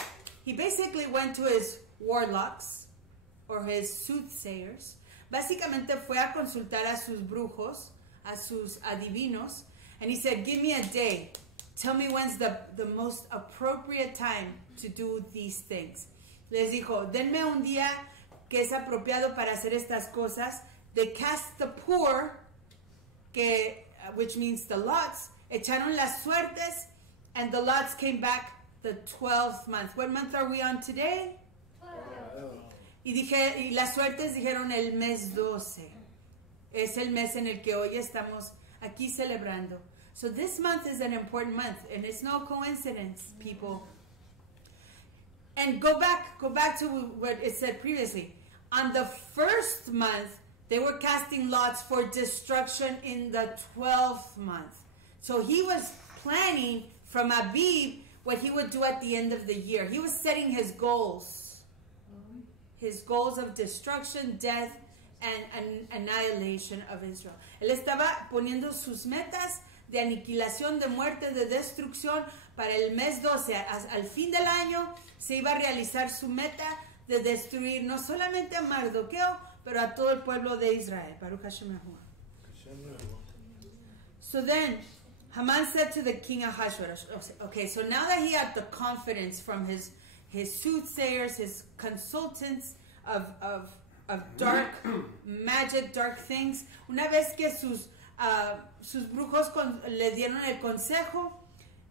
he basically went to his warlocks or his soothsayers, Básicamente fue a consultar a sus brujos, a sus adivinos, and he said, give me a day. Tell me when's the most appropriate time to do these things. Les dijo, denme un día que es apropiado para hacer estas cosas. They cast the poor, which means the lots, echaron las suertes, and the lots came back the 12th month. What month are we on today? 12. Y las suertes dijeron el mes 12. Es el mes en el que hoy estamos aquí celebrando. So this month is an important month, and it's no coincidence, people. And go back to what it said previously. On the first month, they were casting lots for destruction in the 12th month. So he was planning from Abib what he would do at the end of the year. He was setting his goals. His goals of destruction, death, and annihilation of Israel. Él estaba poniendo sus metas de aniquilación, de muerte, de destrucción para el mes 12. Al fin del año se iba a realizar su meta de destruir no solamente a Mardoqueo, pero a todo el pueblo de Israel. Baruch Hashem Yahuwah. So then, Haman said to the king Ahasuerus, okay, so now that he had the confidence from his soothsayers, his consultants of dark magic, dark things, una vez que sus brujos le dieron el consejo,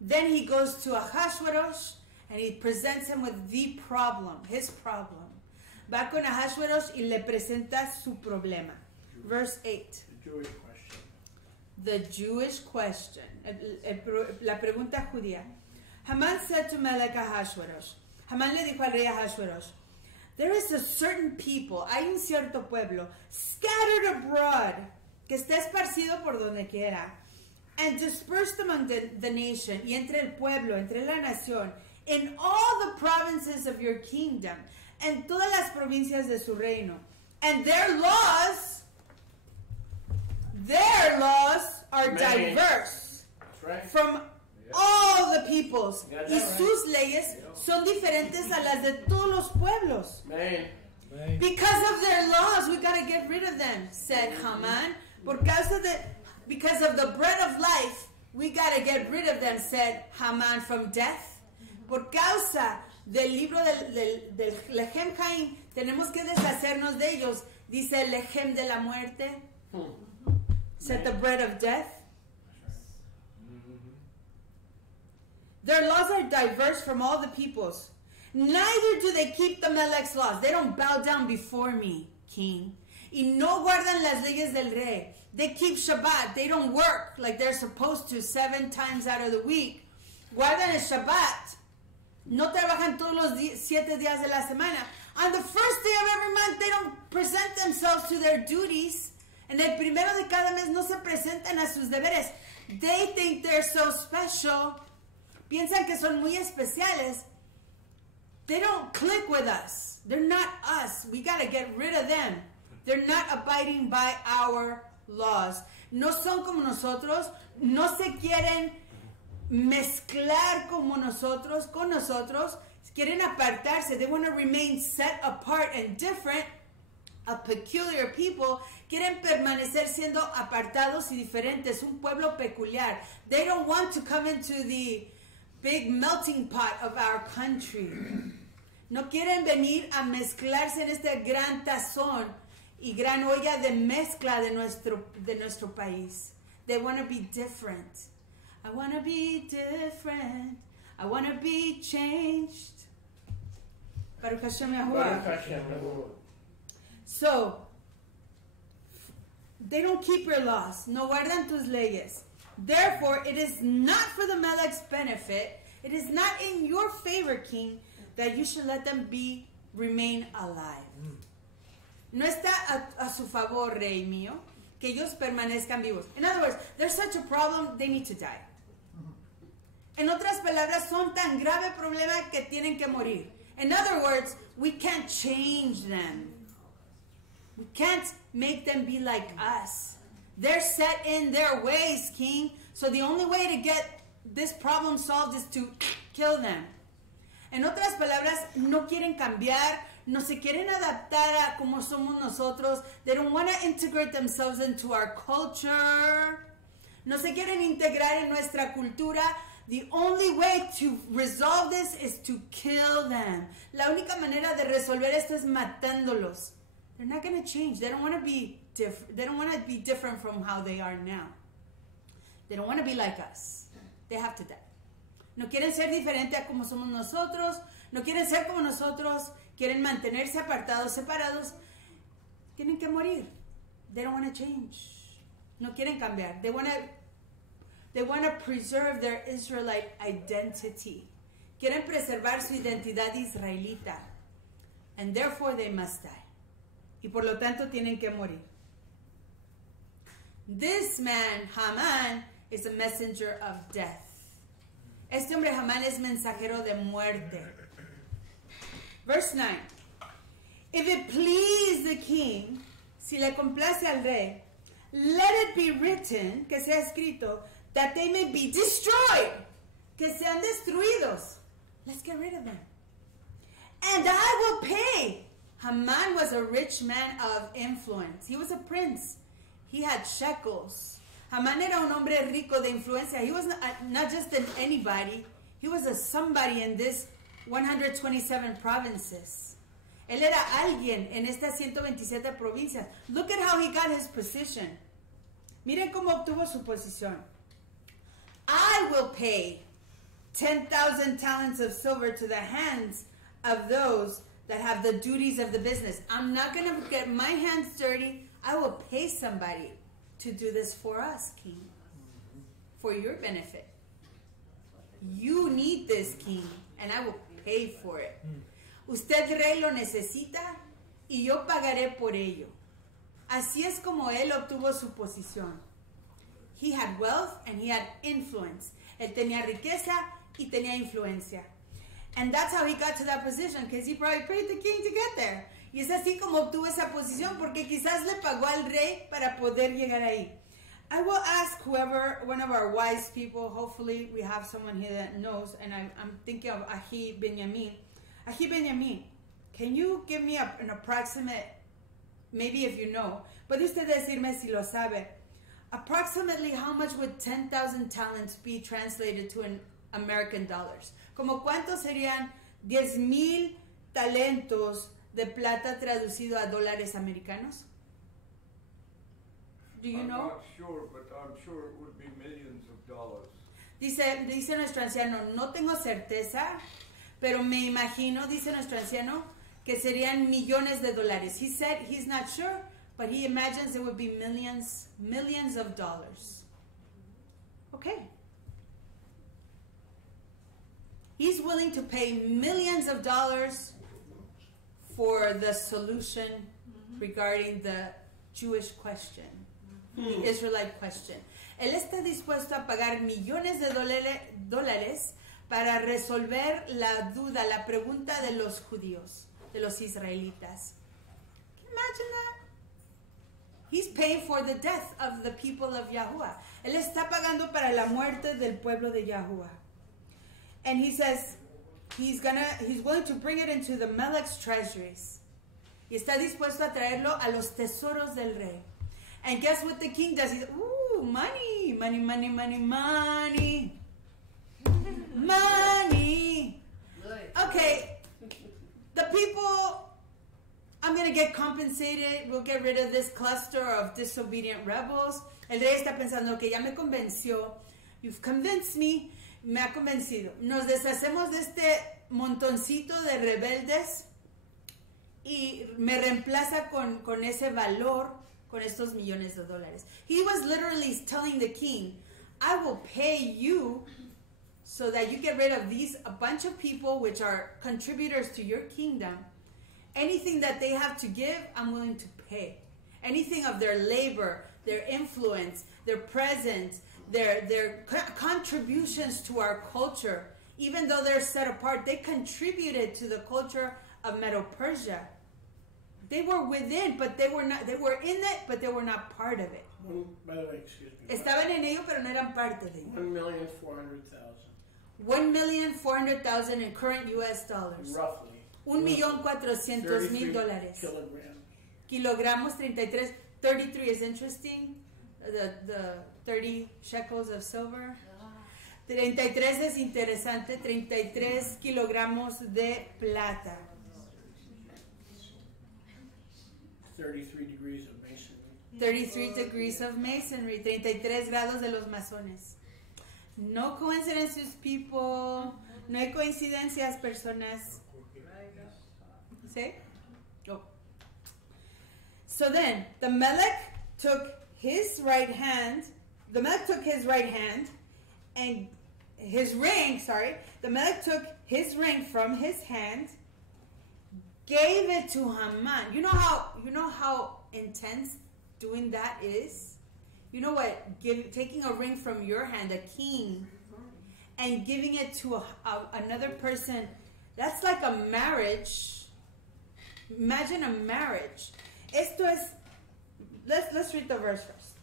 then he goes to Ahasuerus and he presents him with the problem, his problem. Va con Ahasuerus y le presenta su problema. Verse 8. The Jewish question. La pregunta judía. Haman said to Melech Ahasuerus. Haman le dijo al rey Ahasuerus, there is a certain people, hay un cierto pueblo, scattered abroad, que está esparcido por donde quiera, and dispersed among the nation, y entre el pueblo, entre la nación, in all the provinces of your kingdom, en todas las provincias de su reino. And their laws are diverse from all the peoples. Y sus leyes son diferentes a las de todos los pueblos. Because of their laws, we got to get rid of them, said Haman. Because of the bread of life, we got to get rid of them, said Haman, from death. Por causa del libro del Lechem Chaim, tenemos que deshacernos de ellos, dice el Lechem de la muerte, said the bread of death. Their laws are diverse from all the peoples. Neither do they keep the Melech's laws. They don't bow down before me, king. Y no guardan las leyes del rey. They keep Shabbat. They don't work like they're supposed to 7 times out of the week. Guardan el Shabbat. No trabajan todos los 7 días de la semana. On the first day of every month, they don't present themselves to their duties. En el primero de cada mes no se presentan a sus deberes. They think they're so special. Piensan que son muy especiales. They don't click with us. They're not us. We got to get rid of them. They're not abiding by our laws. No son como nosotros. No se quieren mezclar como nosotros, con nosotros. Quieren apartarse. They want to remain set apart and different. A peculiar people. Quieren permanecer siendo apartados y diferentes. Un pueblo peculiar. They don't want to come into the big melting pot of our country. No quieren venir a mezclarse en este gran tazón y gran olla de mezcla de nuestro país. They want to be different. I want to be different. I want to be changed. Baruch Hashem Yahuwah. So, they don't keep your laws. No guardan tus leyes. Therefore, it is not for the Melech's benefit, it is not in your favor, king, that you should let them remain alive. No está a su favor, rey mío, que ellos permanezcan vivos. In other words, there's such a problem, they need to die. En otras palabras, son tan grave problema que tienen que morir. In other words, we can't change them. We can't make them be like us. They're set in their ways, king. So the only way to get this problem solved is to kill them. En otras palabras, no quieren cambiar, No se quieren adaptar a como somos nosotros. They don't want to integrate themselves into our culture. No se quieren integrar en nuestra cultura. The only way to resolve this is to kill them. La única manera de resolver esto es matándolos. They're not going to change. They don't want to be different. They don't want to be different from how they are now. They don't want to be like us. They have to die. No quieren ser diferentes a como somos nosotros. No quieren ser como nosotros. Quieren mantenerse apartados, separados. Tienen que morir. They don't want to change. No quieren cambiar. They want to preserve their Israelite identity. Quieren preservar su identidad israelita. And therefore they must die. Y por lo tanto tienen que morir. This man, Haman, is a messenger of death. Este hombre Haman es mensajero de muerte. Verse 9. If it please the king, si le complace al rey, let it be written, que sea escrito, that they may be destroyed, que sean destruidos. Let's get rid of them. And I will pay. Haman was a rich man of influence. He was a prince. He had shekels. Haman era un hombre rico de influencia. He was not just an anybody. He was a somebody in this 127 provinces. Él era alguien en estas 127 provincias. Look at how he got his position. Miren cómo obtuvo su posición. I will pay 10,000 talents of silver to the hands of those that have the duties of the business. I'm not going to get my hands dirty. I will pay somebody to do this for us, king. For your benefit. You need this, king, and I will pay for it. Usted, rey, lo necesita y yo pagaré por ello. Así es como él obtuvo su posición. He had wealth and he had influence. Él tenía riqueza y tenía influencia. And that's how he got to that position, because he probably paid the king to get there. Y es así como obtuvo esa posición, porque quizás le pagó al rey para poder llegar ahí. I will ask whoever, one of our wise people, hopefully we have someone here that knows, and I'm thinking of Ahi Benjamin. Ahi Benjamin, can you give me an approximate, maybe if you know, puede usted decirme si lo sabe, approximately how much would 10,000 talents be translated to in American dollars? ¿Como cuántos serían 10,000 talentos de plata traducido a dólares americanos? Do you know? I'm not sure, but I'm sure it would be millions of dollars. Dice nuestro anciano, no tengo certeza, pero me imagino, dice nuestro anciano, que serían millones de dólares. He said he's not sure, but he imagines it would be millions of dollars. Okay. He's willing to pay millions of dollars for the solution regarding the Jewish question, the Israelite question. Él está dispuesto a pagar millones de dólares para resolver la duda, la pregunta de los judíos, de los israelitas. Can you imagine that? He's paying for the death of the people of Yahuwah. Él está pagando para la muerte del pueblo de Yahuwah. And he says he's willing to bring it into the Melech's treasuries. Y está dispuesto a traerlo a los tesoros del rey. And guess what the king does? He says, ooh, money, money, money, money, money. Money. Okay, the people, I'm going to get compensated. We'll get rid of this cluster of disobedient rebels. El rey está pensando que ya me convenció. You've convinced me. Me ha convencido. Nos deshacemos de este montoncito de rebeldes y me reemplaza con ese valor, con estos millones de dólares. He was literally telling the king, I will pay you so that you get rid of a bunch of people which are contributors to your kingdom. Anything that they have to give, I'm willing to pay. Anything of their labor, their influence, their presence, their contributions to our culture, even though they're set apart, they contributed to the culture of Medo-Persia. They were within, but they were not. They were in it, but they were not part of it. By the way, excuse me. Estaban en ello, pero no eran parte de ello. 1,400,000. 1,400,000 in current U.S. dollars. Roughly. $1,400,000. Kilogramos 33. 33 is interesting. The 30 shekels of silver. 33 es interesante. 33 kilogramos de plata. 33 degrees of masonry. 33 degrees of masonry. 33 grados de los masones. No coincidences, people. No hay coincidencias, personas. ¿Sí? Oh. So then, the Melech took his right hand. The Melech took his right hand and his ring, the Melech took his ring from his hand, gave it to Haman. You know how intense doing that is? You know what? Taking a ring from your hand, a king, and giving it to another person, that's like a marriage. Imagine a marriage. Let's read the verse first.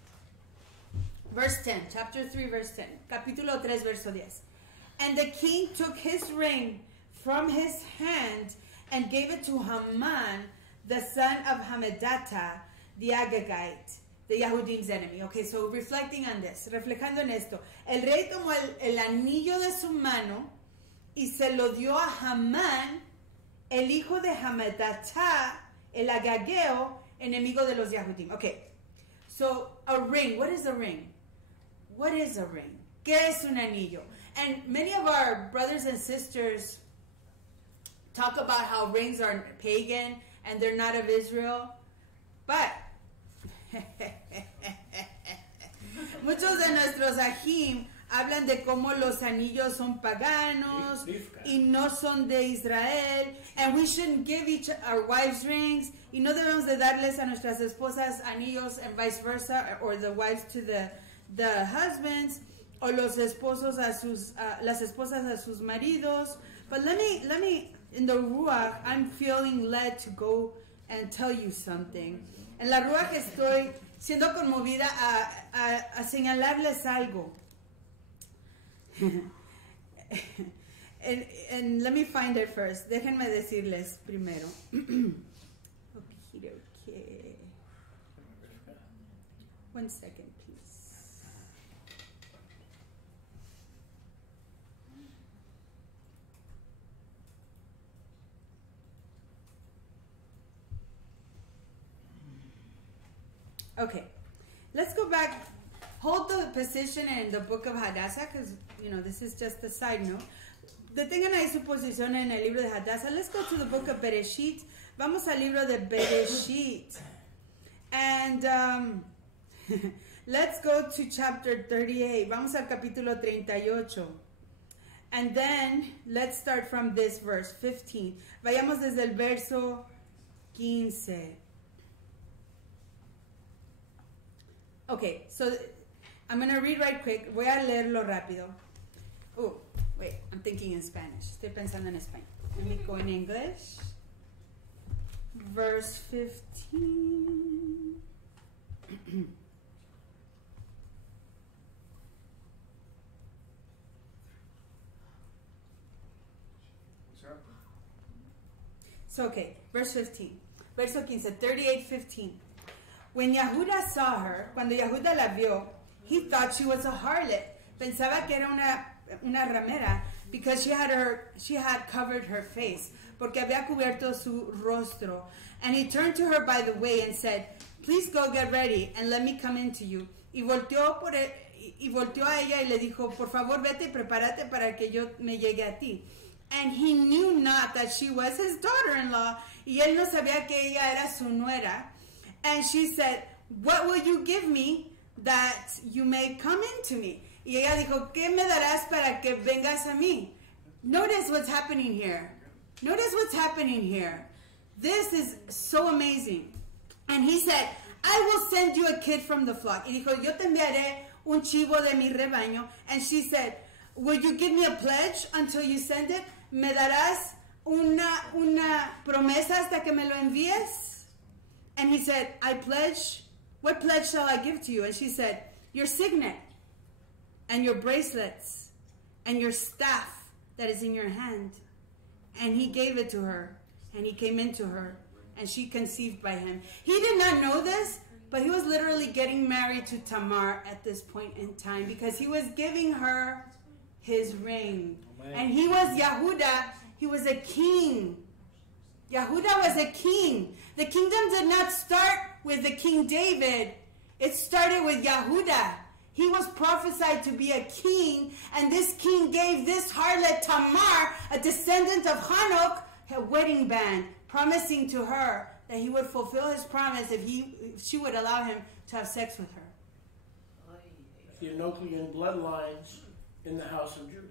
Verse 10, chapter 3, verse 10. Capítulo 3, verso 10. And the king took his ring from his hand and gave it to Haman, the son of Hammedatha, the Agagite, the Yahudim's enemy. Okay, so reflecting on this, reflejando en esto. El rey tomó el anillo de su mano y se lo dio a Hamán, el hijo de Hammedatha, el Agageo, enemigo de los Yahudim. Okay, so a ring. What is a ring? What is a ring? ¿Qué es un anillo? And many of our brothers and sisters talk about how rings are pagan and they're not of Israel. But muchos de nuestros ajim hablan de cómo los anillos son paganos y no son de Israel, and we shouldn't give our wives rings, y no debemos de darles a nuestras esposas anillos and vice versa, or the wives to the husbands, o los esposos a las esposas a sus maridos. But let me in the Ruach, I'm feeling led to go and tell you something. En la Ruach estoy siendo conmovida a señalarles algo. and let me find it first. Déjenme decirles primero. Okay. One second, please. Okay, let's go back. Hold the position in the book of Hadassah, because, this is just a side note. Detengan ahí su posición en el libro de Hadassah. Let's go to the book of Bereshit. Vamos al libro de Bereshit. And let's go to chapter 38. Vamos al capítulo 38. And then let's start from this verse 15. Vayamos desde el verso 15. Okay, so I'm going to read right quick. Voy a leerlo rápido. Oh, wait, I'm thinking in Spanish. Estoy pensando en español. Let me go in English. Verse 15. So, okay, verse 15. Verso 15, 38:15. When Yehuda saw her, cuando Yehuda la vio, he thought she was a harlot. Pensaba que era una ramera, because she had covered her face, porque había cubierto su rostro. And he turned to her by the way and said, "Please go get ready and let me come into you." Y volteó a ella y le dijo, "Por favor, vete y prepárate para que yo me llegue a ti." And he knew not that she was his daughter-in-law. Y él no sabía que ella era su nuera. And she said, "What will you give me that you may come into me?" Y ella dijo, "¿Qué me darás para que vengas a mí?" Notice what's happening here. Notice what's happening here. This is so amazing. And he said, "I will send you a kid from the flock." Y dijo, "Yo te enviaré un chivo de mi rebaño." And she said, "Will you give me a pledge until you send it?" ¿Me darás una promesa hasta que me lo envíes? And he said, "I pledge, what pledge shall I give to you?" And she said, "Your signet and your bracelets and your staff that is in your hand." And he gave it to her. and he came into her, and she conceived by him. He did not know this, but he was literally getting married to Tamar at this point in time because he was giving her his ring. And he was Yehuda. He was a king. Yehuda was a king. The kingdom did not start with the King David. It started with Yehuda. He was prophesied to be a king, and this king gave this harlot Tamar, a descendant of Hanok, a wedding band, promising to her that he would fulfill his promise if she would allow him to have sex with her. The Enochian bloodlines in the house of Judah.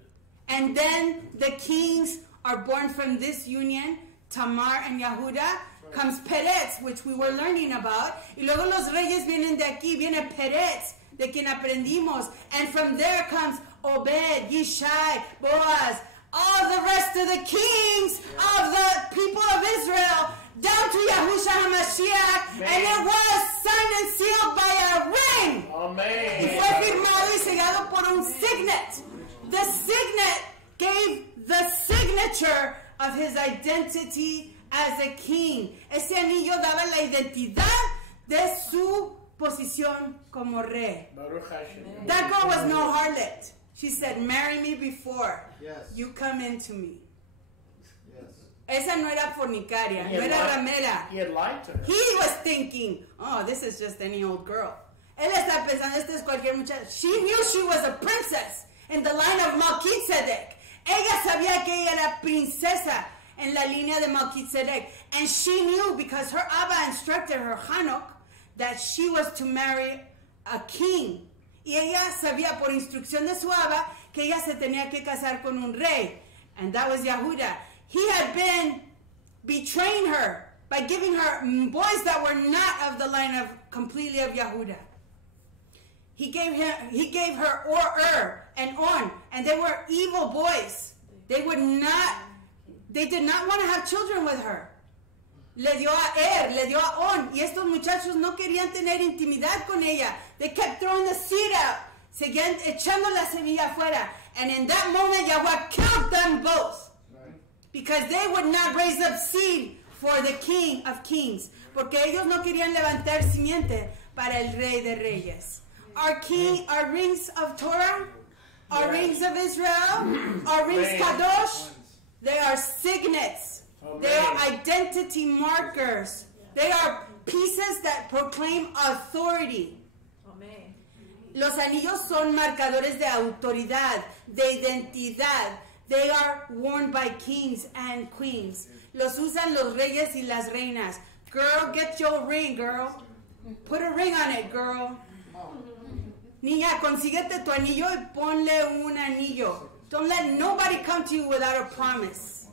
And then the kings are born from this union, Tamar and Yehuda. Comes Perez, which we were learning about. Y luego los reyes vienen de aquí, viene Perez, de quien aprendimos. And from there comes Obed, Yishai, Boaz, all the rest of the kings of the people of Israel, down to Yahushua HaMashiach, and it was signed and sealed by a ring. Amen. Y fue firmado y sellado por un signet. The signet gave the signature of his identity as a king. Ese anillo daba la identidad de su posición como rey. That girl was no harlot. She said, marry me before you come into me. Esa no era fornicaria, no era ramera. He had lied to her. He was thinking, oh, this is just any old girl. Él está pensando, esta es cualquier muchacha. She knew she was a princess in the line of Melchizedek. Ella sabía que ella era princesa en la línea de Melchizedek. And she knew, because her Abba instructed her, Hanok, that she was to marry a king. Y ella sabía por instrucción de su Abba que ella se tenía que casar con un rey. And that was Yehuda. He had been betraying her by giving her boys that were not of the line of completely of Yehuda. He gave her Or and On, and they were evil boys. They did not want to have children with her. Le dio a le dio a On, y estos muchachos no querían tener intimidad con ella. They kept throwing the seed out, seguían echando la semilla afuera. And in that moment, Yahweh killed them both. Because they would not raise up seed for the King of Kings. Porque ellos no querían levantar simiente para el Rey de Reyes. Our rings of Torah, our rings of Israel, our rings Kadosh, they are signets. They are identity markers. They are pieces that proclaim authority. Los anillos son marcadores de autoridad, de identidad. They are worn by kings and queens. Los usan los reyes y las reinas. Girl, get your ring, girl. Put a ring on it, girl. Niña, consíguete tu anillo y ponle un anillo. Don't let nobody come to you without a promise,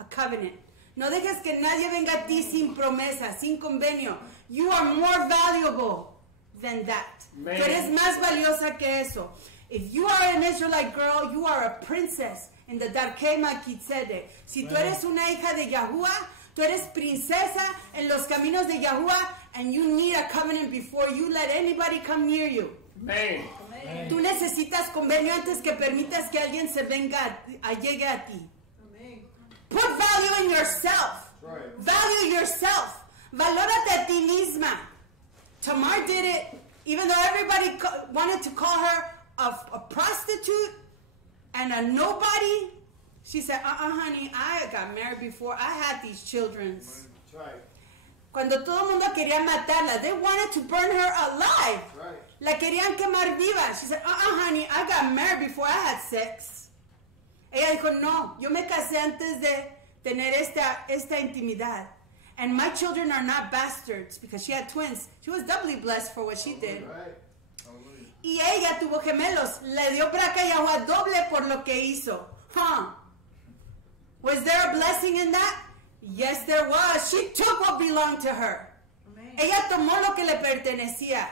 a covenant. No dejes que nadie venga a ti sin promesa, sin convenio. You are more valuable than that. Man. Tú eres más valiosa que eso. If you are an Israelite girl, you are a princess in the Darkei Melchizedek. Si tú eres una hija de Yahuwah, tú eres princesa en los caminos de Yahuwah, and you need a covenant before you let anybody come near you. Amen. Tú necesitas convenio antes que permitas que alguien se venga llegue a ti. Put value in yourself. Right. Value yourself. Valórate a ti misma. Tamar did it, even though everybody wanted to call her a prostitute and a nobody. She said, honey, I got married before. I had these children. That's right. Cuando todo el mundo quería matarla, they wanted to burn her alive. Right. La querían quemar viva. She said, honey, I got married before I had sex. Ella dijo, no, yo me casé antes de tener esta intimidad. And my children are not bastards because she had twins. She was doubly blessed for what she did. Right. Y ella tuvo gemelos. Le dio braca y agua doble por lo que hizo. Huh? Was there a blessing in that? Yes, there was. She took what belonged to her. Amen. Ella tomó lo que le pertenecía.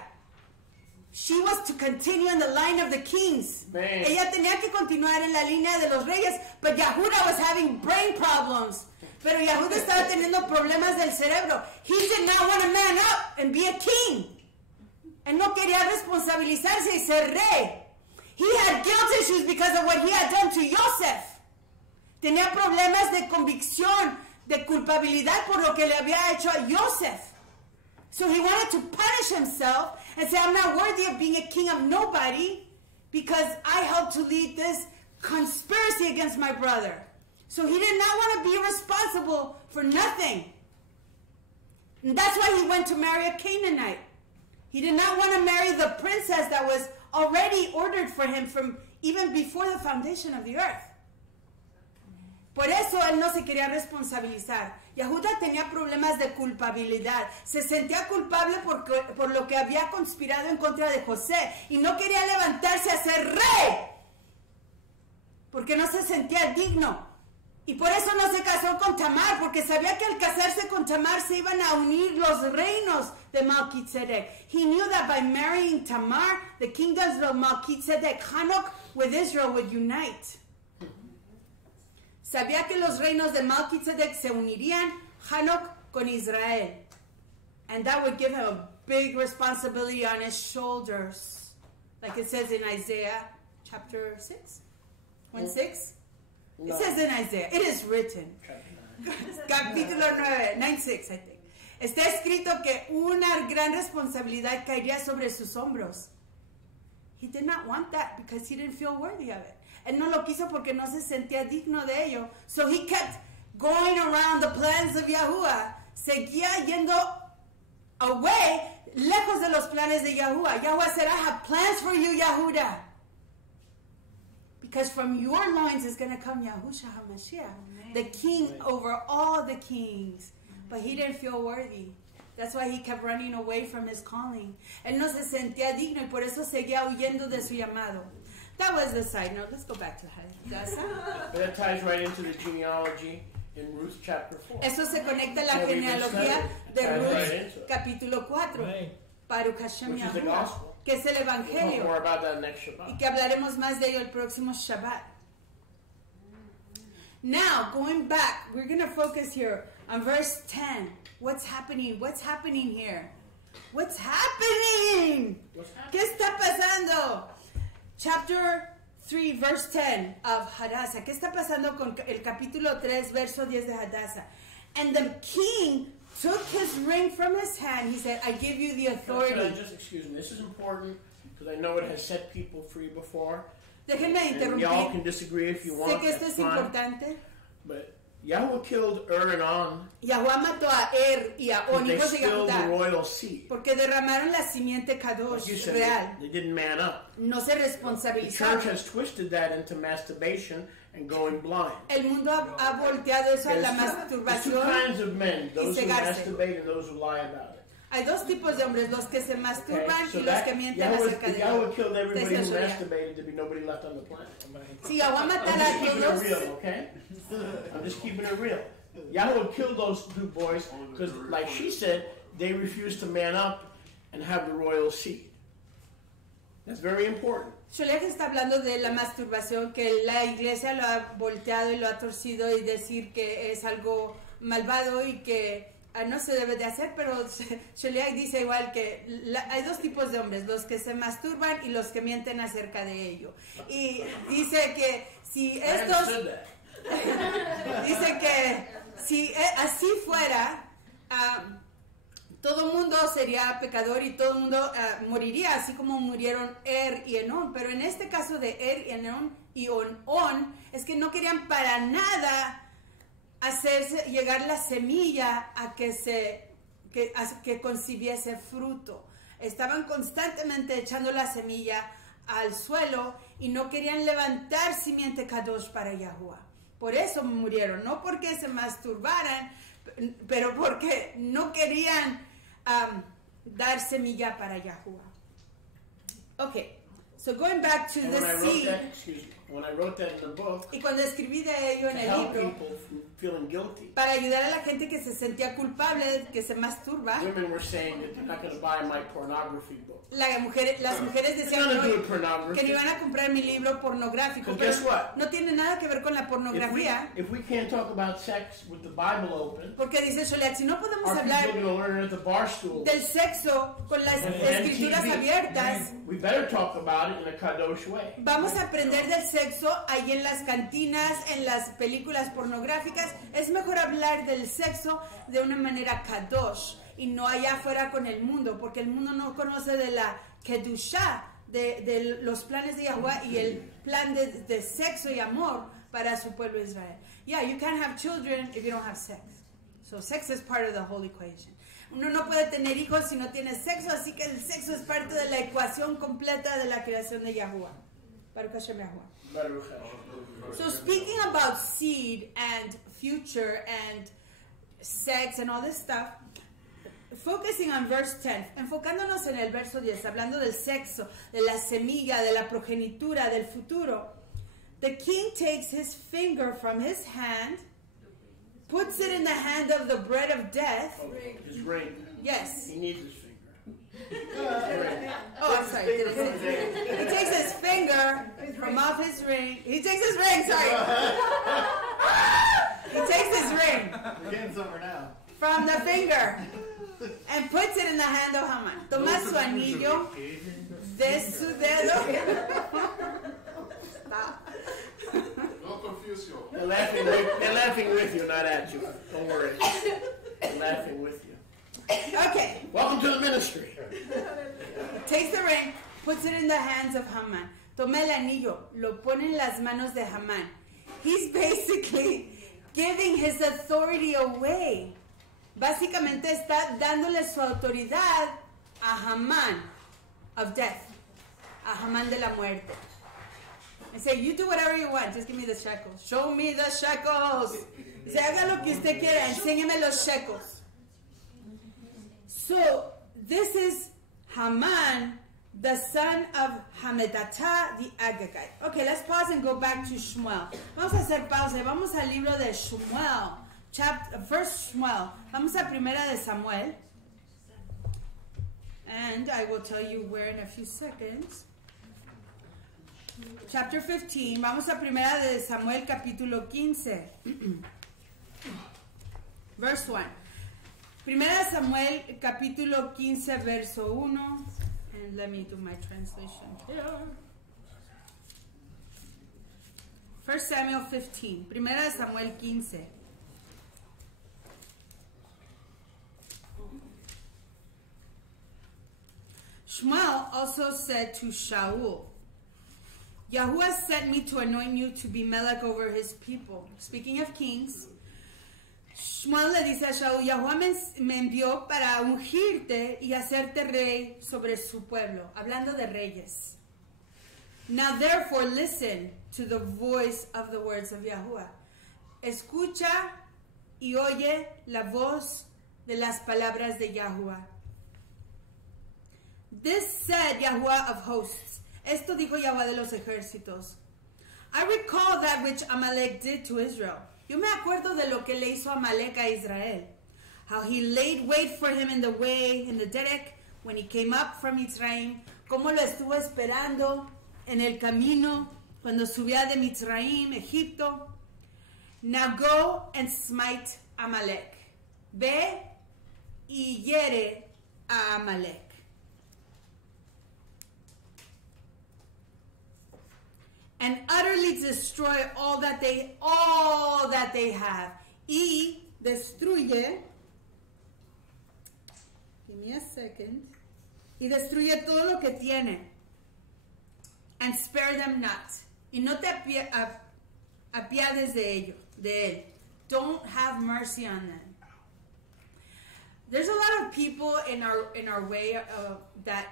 She was to continue in the line of the kings. Man. Ella tenía que continuar en la línea de los reyes. But Yehuda was having brain problems. Pero Yehuda estaba teniendo problemas del cerebro. He did not want to man up and be a king. Él no quería responsabilizarse y ser rey. He had guilt issues because of what he had done to Joseph. Tenía problemas de convicción, de culpabilidad por lo que le había hecho a Joseph. So he wanted to punish himself and say, I'm not worthy of being a king of nobody because I helped to lead this conspiracy against my brother. So he did not want to be responsible for nothing. And that's why he went to marry a Canaanite. He did not want to marry the princess that was already ordered for him from even before the foundation of the earth. Por eso él no se quería responsabilizar. Yahuda tenía problemas de culpabilidad. Se sentía culpable por lo que había conspirado en contra de José. Y no quería levantarse a ser rey. Porque no se sentía digno. Y por eso no se casó con Tamar. Porque sabía que al casarse con Tamar se iban a unir los reinos de Melchizedek. He knew that by marrying Tamar, the kingdoms of Melchizedek, Hanok with Israel would unite. Sabía que los reinos de Melchizedek se unirían, Hanok con Israel. And that would give him a big responsibility on his shoulders. Like it says in Isaiah chapter 6? 1:6? No. It says in Isaiah. It is written. Capítulo 9:6, I think. Está escrito que una gran responsabilidad caería sobre sus hombros. He did not want that because he didn't feel worthy of it. Él no lo quiso porque no se sentía digno de ello. So he kept going around the plans of Yahuwah. Seguía yendo away, lejos de los planes de Yahuwah. Yahuwah said, I have plans for you, Yahuda. Because from your loins is going to come Yahushua HaMashiach, the king over all the kings. But he didn't feel worthy. That's why he kept running away from his calling. Él no se sentía digno y por eso seguía huyendo de su llamado. That was the side note. Let's go back to Hadassah. That ties right into the genealogy in Ruth chapter 4. Eso se conecta a la genealogía de Ruth capítulo 4. Baruch Hashem Yahuwah, que es el Evangelio. We'll talk more about that next Shabbat. Y que hablaremos más de ello el próximo Shabbat. Now, going back, we're going to focus here on verse 10. What's happening? What's happening here? What's happening? ¿Qué está pasando? Chapter 3, verse 10 of Hadassah. ¿Qué está pasando con el capítulo 3, verso 10 de Hadassah? And the king took his ring from his hand. He said, I give you the authority. Just excuse me. This is important because I know it has set people free before. Déjenme interrumpir. Y'all can disagree if you want. Sé que esto es importante. But Yahweh killed and On. Yahuwah mató a y a On, hijos de the royal seed. Porque derramaron la simiente kadosh real. They didn't man up. No se responsabilizaron. The church has twisted that into masturbation and going blind. El mundo ha volteado eso a la masturbación. There's two kinds of men: those who masturbate and those who lie about it. Hay dos tipos de hombres, los que se masturban y los que mienten acerca de Yahweh killed everybody who masturbated to be nobody left on the planet. Si Yahuwah matara a todos. Real, okay? I'm just keeping it real. Yahweh killed those two boys because, like she said, they refused to man up and have the royal seed. That's very important. Sholiach está hablando de la masturbación, que la iglesia lo ha volteado y lo ha torcido y decir que es algo malvado y que no se debe de hacer, pero Sholiach dice igual que hay dos tipos de hombres, los que se masturban y los que mienten acerca de ello. Y dice que si estos... dice que si así fuera, todo el mundo sería pecador y todo el mundo moriría, así como murieron y Enón. Pero en este caso de y Enón y On, es que no querían para nada hacerse llegar la semilla a que concibiese fruto. Estaban constantemente echando la semilla al suelo y no querían levantar simiente kadosh para Yahuwah. Por eso murieron, no porque se masturbaran, pero porque no querían dar semilla para Yahuwah. Okay, so going back to the seed. When I wrote that in the book, y cuando escribí de ello en el libro, para ayudar a la gente que se sentía culpable, que se masturba, women were saying that they're not going to buy my pornography book. Las mujeres decían que no iban a comprar mi libro pornográfico, pero no tiene nada que ver con la pornografía. If we can't talk about sex with the Bible open, porque dice Sholiach, si no podemos hablar del sexo con las escrituras abiertas, we better talk about it in a kadosh way. Vamos a aprender del sexo sexo ahí en las cantinas, en las películas pornográficas. Es mejor hablar del sexo de una manera kadosh y no allá afuera con el mundo, porque el mundo no conoce de la kedusha, de los planes de Yahweh y el plan de sexo y amor para su pueblo Israel. Yeah, you can't have children if you don't have sex. So sex is part of the whole equation. Uno no puede tener hijos si no tiene sexo, así que el sexo es parte de la ecuación completa de la creación de Yahuwah. Baruch Hashem Yahuwah. So speaking about seed and future and sex and all this stuff, focusing on verse 10, enfocándonos en el verso 10, hablando del sexo, de la semilla, de la progenitura, del futuro, the king takes his finger from his hand, puts it in the hand of the bread of death. Oh, his ring. Yes. He needs his finger. Oh, I'm sorry. He takes his finger from off his ring. He takes his ring, sorry. He takes his ring. We're getting somewhere now. From the finger. And puts it in the hand of Haman. Toma su anillo de su dedo. Stop. No confusion. They're laughing with you, not at you. Don't worry. They're laughing with you. Okay. Welcome to the ministry. Takes the ring, puts it in the hands of Haman. Toma el anillo, lo pone en las manos de Haman. He's basically giving his authority away. Básicamente está dándole su autoridad a Haman of death, a Haman de la muerte. And say, you do whatever you want, just give me the shekels. Show me the shekels. Dice, haga lo que usted quiera, enséñeme los shekels. So, this is Haman, the son of Hamedata the Agagite. Okay, let's pause and go back to Shmuel. Vamos a hacer pausa. Vamos al libro de Shmuel. First Shmuel. Vamos a Primera de Samuel. And I will tell you where in a few seconds. Chapter 15. Vamos a Primera de Samuel, capítulo 15. Verse 1. Primera de Samuel, capítulo 15, verso 1. And let me do my translation here. 1 Samuel 15. Primera de Samuel 15. Shmuel also said to Shaul, Yahuwah sent me to anoint you to be melech over his people. Speaking of kings, Shmuel le dice a Shaul, Yahuwah me envió para ungirte y hacerte rey sobre su pueblo. Hablando de reyes. Now therefore listen to the voice of the words of Yahuwah. Escucha y oye la voz de las palabras de Yahuwah. This said Yahuwah of hosts. Esto dijo Yahuwah de los ejércitos. I recall that which Amalek did to Israel. Yo me acuerdo de lo que le hizo Amalek a Israel. How he laid wait for him in the way, in the derek, when he came up from Mitzrayim. Cómo lo estuvo esperando en el camino cuando subía de Mitzrayim, Egipto. Now go and smite Amalek. Ve y hiere a Amalek. And utterly destroy all that they have. Y destruye. Give me a second. Y destruye todo lo que tiene. And spare them not. Y no te apiades de él. Don't have mercy on them. There's a lot of people in our way that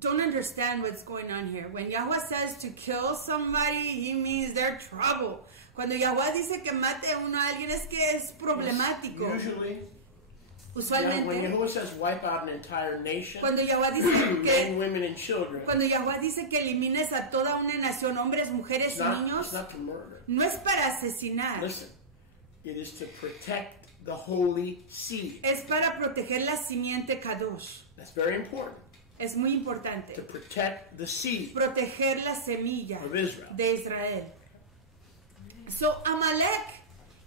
don't understand what's going on here. When Yahweh says to kill somebody, he means they're trouble. Cuando Yahweh dice que mate uno a alguien es que es problemático. Usualmente, when Yahweh says wipe out an entire nation, cuando Yahweh dice que men, women, and children, cuando Yahweh dice que elimines a toda una nación, hombres, mujeres y niños, it's not to murder. No es para asesinar. Listen, it is to protect the holy seed. Es para proteger la simiente kadosh. That's very important. Es muy importante. To protect the seed. Proteger la semilla of Israel. De Israel. So Amalek,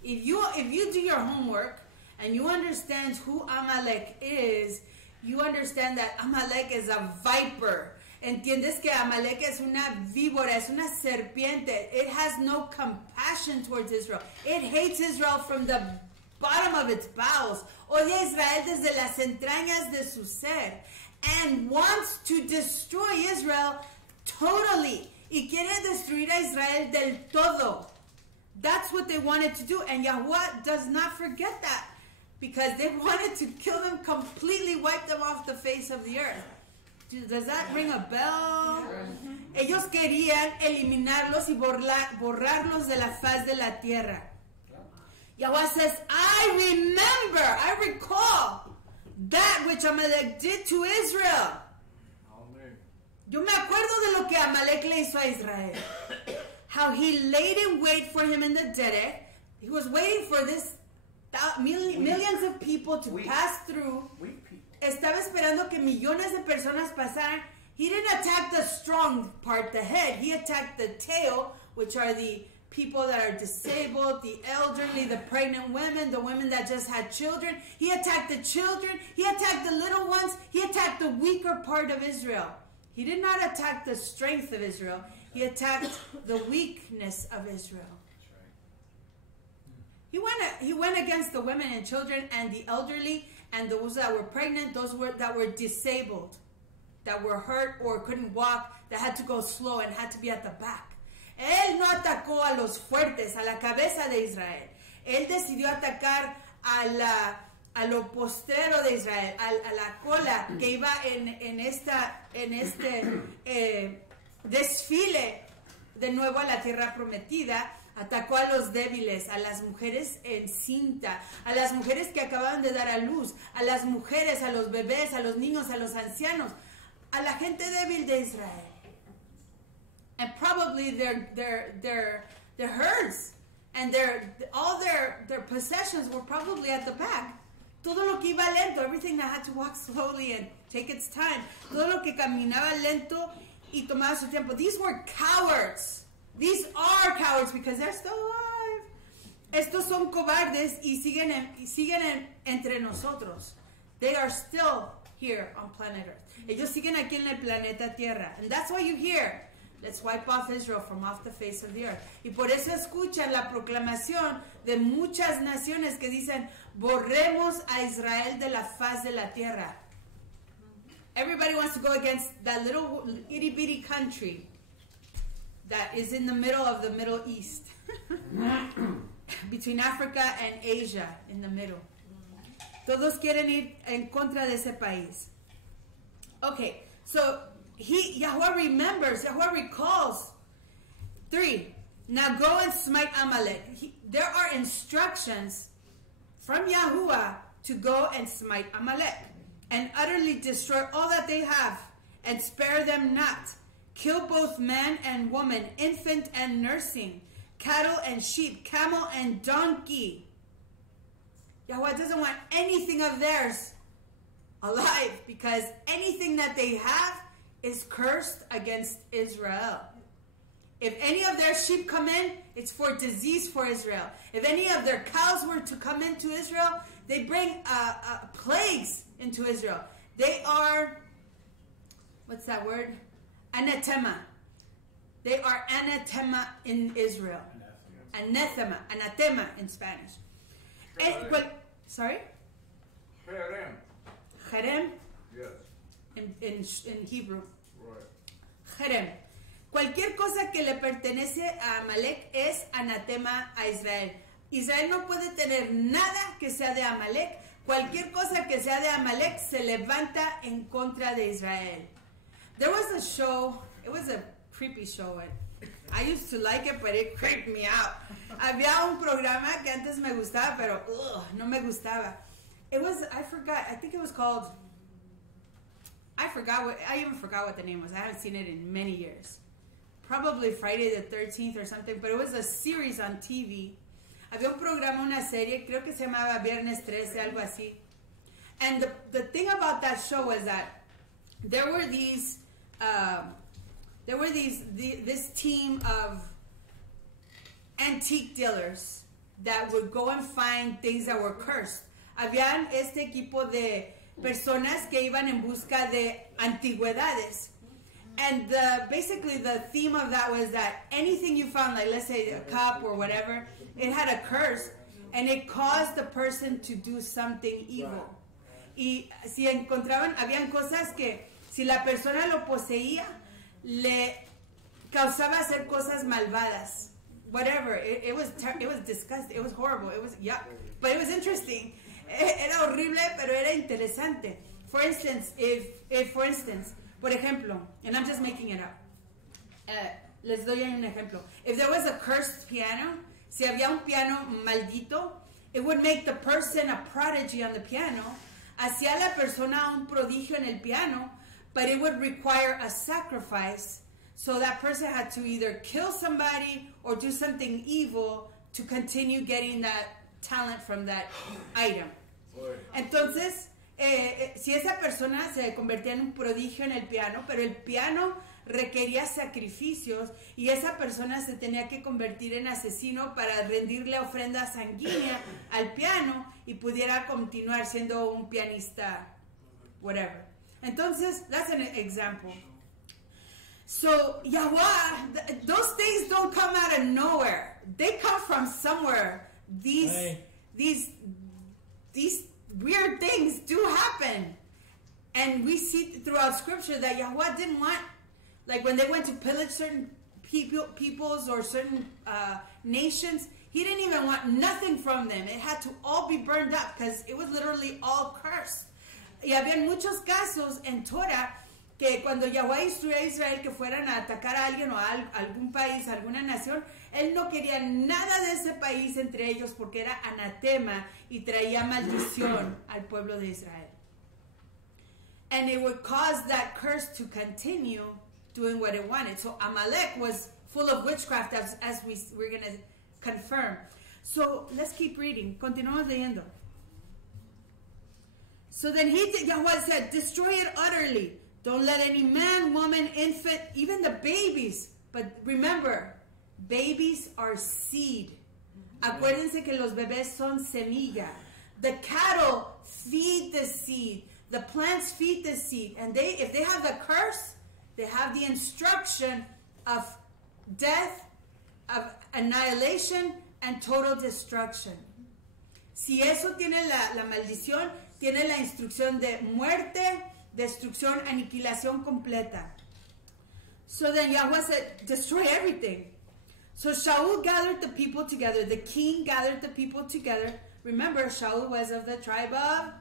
if you do your homework and you understand who Amalek is, you understand that Amalek is a viper. entiendes que Amalek es una víbora, es una serpiente. It has no compassion towards Israel. It hates Israel from the bottom of its bowels. Odia a Israel desde las entrañas de su ser. And wants to destroy Israel totally. Y quiere destruir a Israel del todo. That's what they wanted to do. And Yahuwah does not forget that. Because they wanted to kill them completely, wipe them off the face of the earth. Does that ring a bell? Ellos querían eliminarlos y borrarlos de la faz de la tierra. Yahweh says, I recall that which Amalek did to Israel. Yo me acuerdo de lo que Amalek le hizo a Israel. How he laid in wait for him in the desert. He was waiting for this millions of people to pass through. Estaba esperando que millones de personas pasaran. He didn't attack the strong part, the head. He attacked the tail, which are the people that are disabled, the elderly, the pregnant women, the women that just had children. He attacked the children. He attacked the little ones. He attacked the weaker part of Israel. He did not attack the strength of Israel. He attacked the weakness of Israel. He went against the women and children and the elderly and those that were pregnant, those that were disabled, that were hurt or couldn't walk, that had to go slow and had to be at the back. Él no atacó a los fuertes, a la cabeza de Israel. Él decidió atacar a lo postrero de Israel, a la cola que iba en este desfile de nuevo a la tierra prometida. Atacó a los débiles, a las mujeres en cinta, a las mujeres que acababan de dar a luz, a las mujeres, a los bebés, a los niños, a los ancianos, a la gente débil de Israel. And probably their herds and all their possessions were probably at the back. Todo lo que iba lento, everything that had to walk slowly and take its time. Todo lo que caminaba lento y tomaba su tiempo. These were cowards. These are cowards because they're still alive. Estos son cobardes y siguen entre nosotros. They are still here on planet Earth. Ellos siguen aquí en el planeta Tierra. And that's why you hear, let's wipe off Israel from off the face of the earth. Y por eso escuchan la proclamación de muchas naciones que dicen, borremos a Israel de la faz de la tierra. Everybody wants to go against that little itty bitty country that is in the middle of the Middle East. Between Africa and Asia, in the middle. Todos quieren ir en contra de ese país. Okay, so Yahweh remembers, Yahweh recalls. 3, now go and smite Amalek. There are instructions from Yahuwah to go and smite Amalek and utterly destroy all that they have and spare them not. Kill both man and woman, infant and nursing, cattle and sheep, camel and donkey. Yahweh doesn't want anything of theirs alive because anything that they have is cursed against Israel. If any of their sheep come in, it's for disease for Israel. If any of their cows were to come into Israel, they bring plagues into Israel. They are, what's that word? Anathema. They are anathema in Israel. Anathema in Spanish. Sorry? Harem. Harem? Yes. In Hebrew. Right. Harem. Cualquier cosa que le pertenece a Amalek es anatema a Israel. Israel no puede tener nada que sea de Amalek. Cualquier cosa que sea de Amalek se levanta en contra de Israel. There was a show, it was a creepy show. I used to like it, but it creeped me out. Había un programa que antes me gustaba, pero no me gustaba. It was, I think it was called, I even forgot what the name was. I haven't seen it in many years. Probably Friday the 13th or something, but it was a series on TV. Había un programa, una serie, creo que se llamaba Viernes 13, algo así. And the thing about that show was that there were this team of antique dealers that would go and find things that were cursed. Habían este equipo de personas que iban en busca de antigüedades. And basically the theme of that was that anything you found, like let's say a cup or whatever, it had a curse, and it caused the person to do something evil. Y si encontraban, habían cosas que si la persona lo poseía, le causaba hacer cosas malvadas. Whatever. It was disgusting. It was horrible. It was yuck. But it was interesting. Era horrible, pero era interesante. For instance, por ejemplo, and I'm just making it up. Les doy un ejemplo. If there was a cursed piano, si había un piano maldito, it would make the person a prodigy on the piano. Hacía la persona un prodigio en el piano, but it would require a sacrifice. So that person had to either kill somebody or do something evil to continue getting that talent from that item. Entonces, si esa persona se convertía en un prodigio en el piano, pero el piano requería sacrificios y esa persona se tenía que convertir en asesino para rendirle ofrenda sanguínea al piano y pudiera continuar siendo un pianista, whatever. Entonces, that's an example. So, Yahweh, those things don't come out of nowhere. They come from somewhere. These weird things do happen. And we see throughout Scripture that Yahweh didn't want, like when they went to pillage certain peoples or certain nations, He didn't even want nothing from them. It had to all be burned up because it was literally all cursed. Y había muchos casos en Torah que cuando Yahweh instruyó a Israel que fueran a atacar a alguien o a algún país, a alguna nación, Él no quería nada de ese país entre ellos porque era anatema y traía maldición al pueblo de Israel. And it would cause that curse to continue doing what it wanted. So Amalek was full of witchcraft, as we're going to confirm. So let's keep reading. Continuamos leyendo. So then Yahweh said, destroy it utterly. Don't let any man, woman, infant, even the babies. But remember, babies are seed. Acuérdense que los bebés son semilla. The cattle feed the seed. The plants feed the seed. And if they have the curse, they have the instruction of death, of annihilation, and total destruction. Si eso tiene la maldición, tiene la instrucción de muerte, destrucción, aniquilación completa. So then Yahweh said, destroy everything. So Shaul gathered the people together. The king gathered the people together. Remember, Shaul was of the tribe of?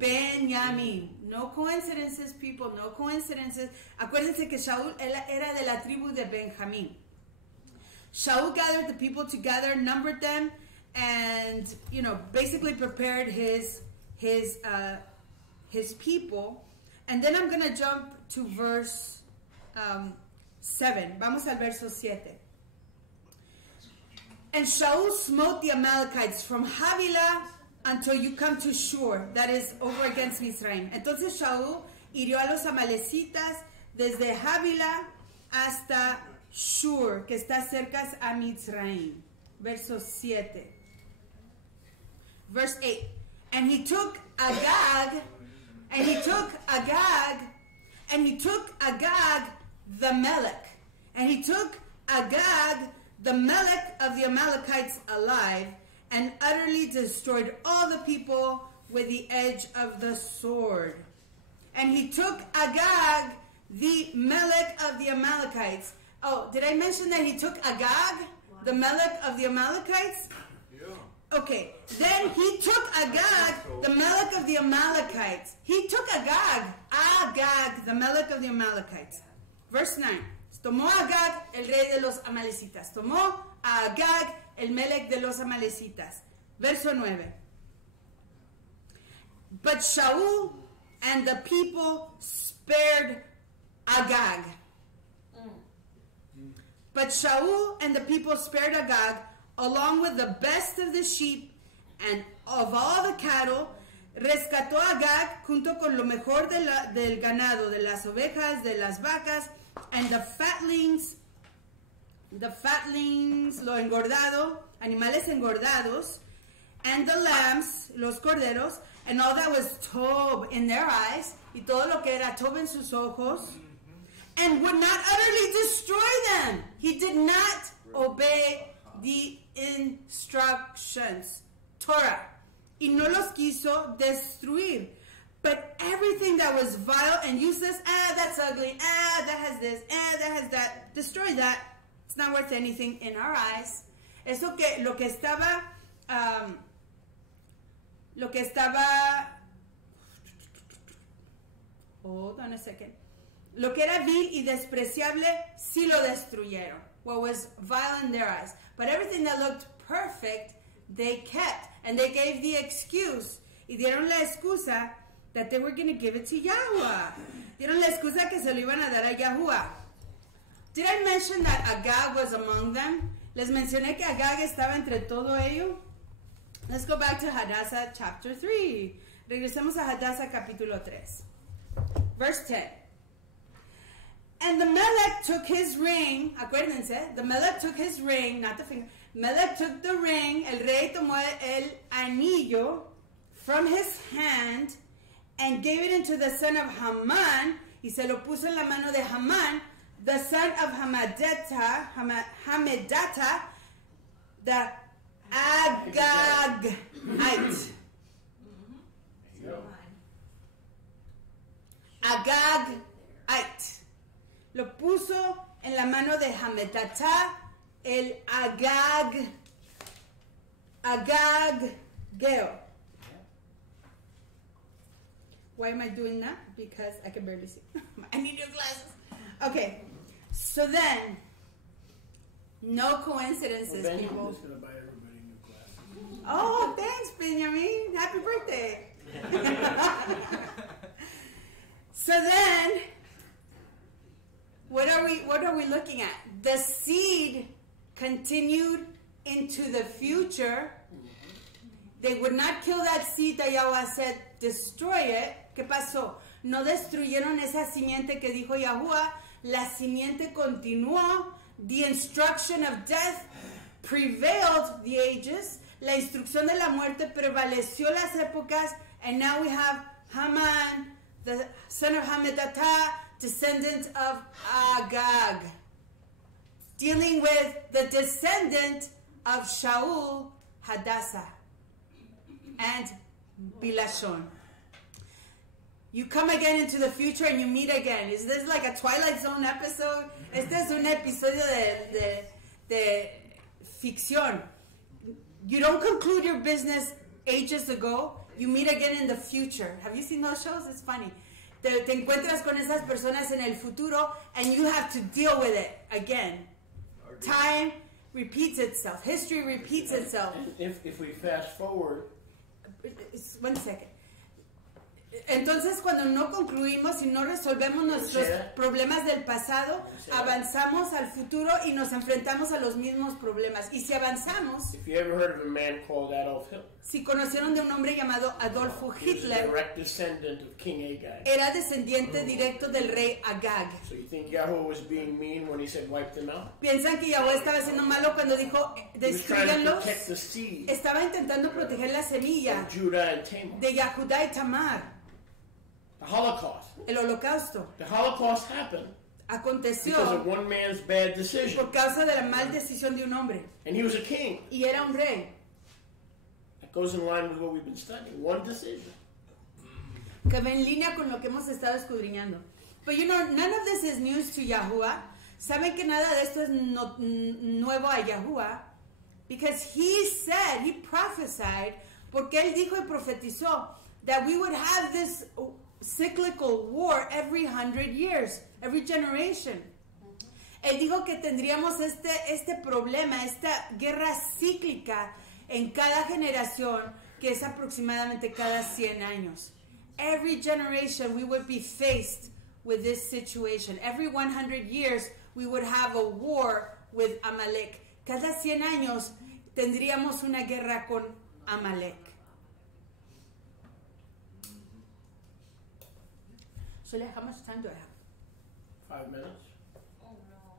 Benjamin. No coincidences, people, no coincidences. Acuérdense que Shaul era de la tribu de Benjamín. Shaul gathered the people together, numbered them, and basically prepared his people. And then I'm going to jump to verse 7. Vamos al verso 7. And Shaul smote the Amalekites from Havilah until you come to Shur, that is over against Mizraim. Entonces Shaul hirió a los amalecitas desde Havilah hasta Shur, que está cerca a Mizraim. Verso 7. Verse 8. And he took Agag the Melech. And he took Agag the Melech of the Amalekites alive, and utterly destroyed all the people with the edge of the sword. And he took Agag, the Melech of the Amalekites. Oh, did I mention that he took Agag, the Melech of the Amalekites? Yeah. Okay, then he took Agag, the Melech of the Amalekites. He took Agag, the Melech of the Amalekites. Verse 9. Tomó a Agag, el rey de los amalecitas. Tomó a Agag, el Melech de los amalecitas. Verso 9. But Shaul and the people spared Agag. But Shaul and the people spared Agag, along with the best of the sheep and of all the cattle. Rescató a Agag junto con lo mejor del ganado, de las ovejas, de las vacas, and the fatlings, lo engordado, animales engordados, and the lambs, los corderos, and all that was tob in their eyes, y todo lo que era tob en sus ojos, and would not utterly destroy them. He did not obey the instructions, Torah, y no los quiso destruir. But everything that was vile and useless, that's ugly, that has this, that has that, destroy that. It's not worth anything in our eyes. Eso que lo que estaba hold on a second. Lo que era vil y despreciable, sí lo destruyeron. What was vile in their eyes. But everything that looked perfect, they kept. And they gave the excuse. Y dieron la excusa that they were going to give it to Yahuwah. Dieron la excusa que se lo iban a dar a Yahuwah. Did I mention that Agag was among them? Les mencioné que Agag estaba entre todo ello. Let's go back to Hadassah chapter 3. Regresemos a Hadassah capítulo 3. Verse 10. And the Melech took his ring, acuérdense, the Melech took his ring, not the finger. Melech took the ring, el rey tomó el anillo from his hand and gave it into the son of Haman, y se lo puso en la mano de Haman, the son of Hamedata, the Agagite. Agagite. Lo puso en la mano de Hamedata, el Agageo. Why am I doing that? Because I can barely see. I need new glasses. Okay, so then, no coincidences, well, people. Benjamin's going to buy everybody new glasses. Oh, thanks, Benjamin. Happy birthday. So then, what are we looking at? The seed continued into the future. They would not kill that seed that Yahweh said, destroy it. ¿Qué pasó? No destruyeron esa simiente que dijo Yahuwah. La simiente continuó. The instruction of death prevailed the ages. La instrucción de la muerte prevaleció las épocas. And now we have Haman, the son of Hamedata, descendant of Agag, dealing with the descendant of Shaul, Hadassah, and Bilashon. You come again into the future and you meet again. Is this like a Twilight Zone episode? Este es un episodio de ficción. You don't conclude your business ages ago. You meet again in the future. Have you seen those shows? It's funny. Te encuentras con esas personas en el futuro and you have to deal with it again. Time repeats itself. History repeats itself. If we fast forward. One second. Entonces, cuando no concluimos y no resolvemos nuestros problemas del pasado, avanzamos al futuro y nos enfrentamos a los mismos problemas. Y si avanzamos, If you ever heard of a man called Adolf Hitler, si conocieron de un hombre llamado Adolfo Hitler, direct descendant of King Agag. era descendiente directo del rey Agag. So you think Yahweh was being mean when he said wipe them out? ¿Piensan que Yahweh estaba siendo malo cuando dijo He was trying to destruyanlos? protect the seed Estaba intentando proteger la semilla of Judah and Tamar. de Yahudá y Tamar. The Holocaust. El holocausto The Holocaust happened aconteció because of one man's bad decision. por causa de la mal decisión de un hombre. And he was a king. Y era un rey. That goes in line with what we've been studying. One decision. Que va en línea con lo que hemos estado escudriñando. But you know, none of this is news to Yahuwah. ¿Saben que nada de esto es nuevo a Yahuwah? Because he said, he prophesied, porque él dijo y profetizó, that we would have this cyclical war every 100 years, every generation. Él dijo que tendríamos este problema, esta guerra cíclica en cada generación, que es aproximadamente cada 100 años. Every generation we would be faced with this situation. Every 100 years we would have a war with Amalek. Cada 100 años tendríamos una guerra con Amalek. So how much time do I have? 5 minutes. Oh no.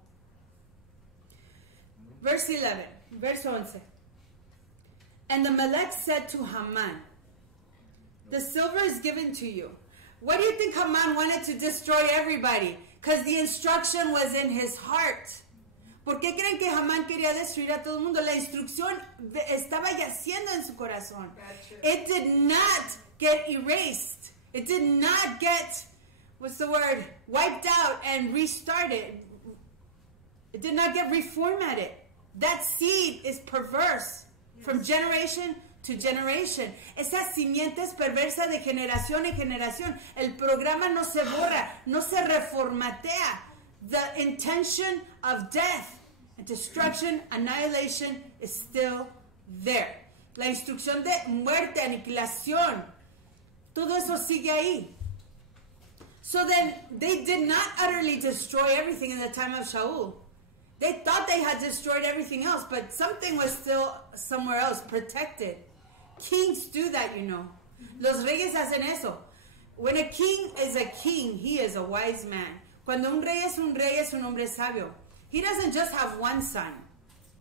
Verse 11, verse 11. And the Melech said to Haman, The silver is given to you. Why do you think Haman wanted to destroy everybody? Because the instruction was in his heart. ¿Por qué creen que Haman quería destruir a todo el mundo? La instrucción estaba yaciendo en su corazón. It did not get erased. It did not get, wiped out and restarted. It did not get reformatted. That seed is perverse from generation to generation. Esa simiente es perversa de generación en generación. El programa no se borra, no se reformatea. The intention of death and destruction, annihilation is still there. La instrucción de muerte, aniquilación, todo eso sigue ahí. So then, they did not utterly destroy everything in the time of Shaul. They thought they had destroyed everything else, but something was still somewhere else, protected. Kings do that, you know. Los reyes hacen eso. When a king is a king, he is a wise man. Cuando un rey es un hombre sabio. He doesn't just have one son.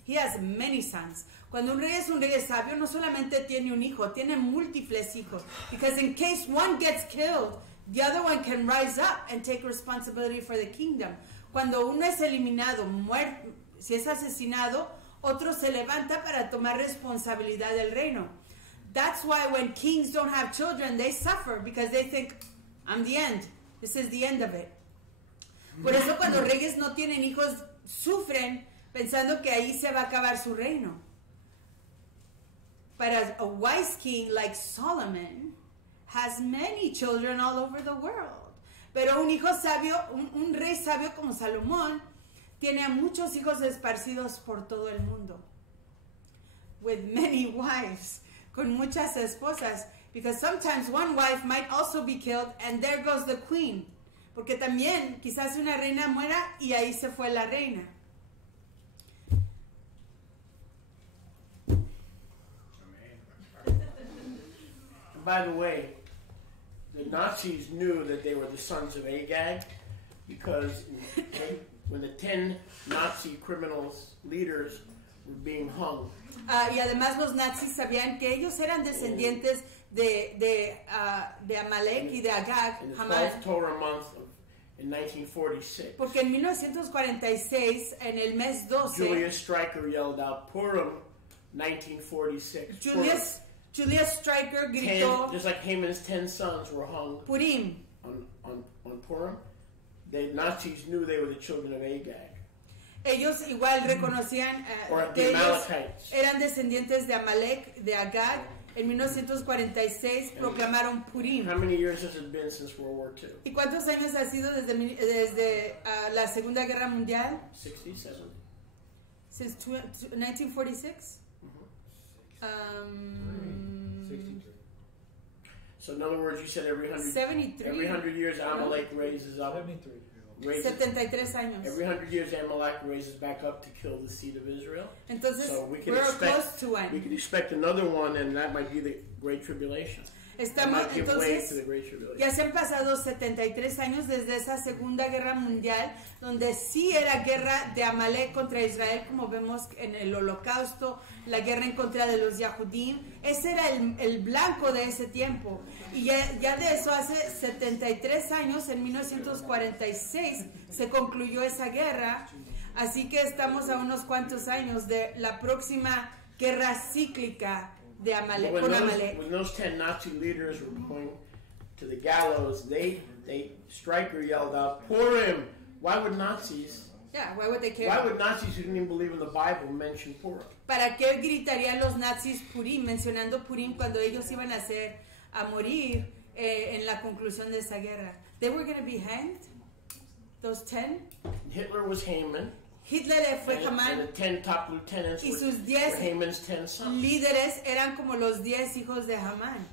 He has many sons. Cuando un rey es sabio, no solamente tiene un hijo, tiene múltiples hijos. Because in case one gets killed, the other one can rise up and take responsibility for the kingdom. Cuando uno es eliminado, muerto, si es asesinado, otro se levanta para tomar responsabilidad del reino. That's why when kings don't have children, they suffer because they think, I'm the end. This is the end of it. Por eso cuando reyes no tienen hijos, sufren pensando que ahí se va a acabar su reino. But a wise king like Solomon has many children all over the world. Pero un hijo sabio, un rey sabio como Salomón, tiene a muchos hijos esparcidos por todo el mundo. With many wives, con muchas esposas. Because sometimes one wife might also be killed and there goes the queen. Porque también quizás una reina muera y ahí se fue la reina. By the way, the Nazis knew that they were the sons of Agag because when the 10 Nazi criminals leaders were being hung. Y además los nazis sabían que ellos eran descendientes de Amalek y de Agag. In the 12th Torah month in 1946. Porque en 1946, en el mes 12, Julius Streicher yelled out, Purim, 1946. Julius Streicher gritó, just like Haman's 10 sons were hung Purim. On Purim, the Nazis knew they were the children of Agag. Ellos igual reconocían que ellos eran descendientes de Amalek, de Agag. En 1946 proclamaron Purim. How many years has it been since World War II? ¿Y cuántos años ha sido desde la Segunda Guerra Mundial? 67. Since 1946? 63. So in other words, you said every 100 years Amalek raises up. 73. 73 años. Every 100 years Amalek raises back up to kill the seed of Israel. Entonces, so we can close to one. We could expect another one, and that might be the Great Tribulation. Entonces, ya se han pasado 73 años desde esa Segunda Guerra Mundial, donde sí era guerra de Amalek contra Israel, como vemos en el Holocausto, la guerra en contra de los Yahudim. Ese era el blanco de ese tiempo. Y ya de eso hace 73 años, en 1946, se concluyó esa guerra. Así que estamos a unos cuantos años de la próxima guerra cíclica de Amalek, when those 10 Nazi leaders were going to the gallows, Streicher yelled out, Purim! Why would Nazis? Yeah, why would they care? Why would Nazis who didn't even believe in the Bible mention Purim? ¿Para qué gritarían los nazis Purim, mencionando Purim cuando ellos iban a morir en la conclusión de esa guerra? They were going to be hanged, those 10. Hitler was Haman. Hitler fue Haman, and the 10 top lieutenants y sus were Haman's 10 sons. líderes eran como los 10 hijos de Haman.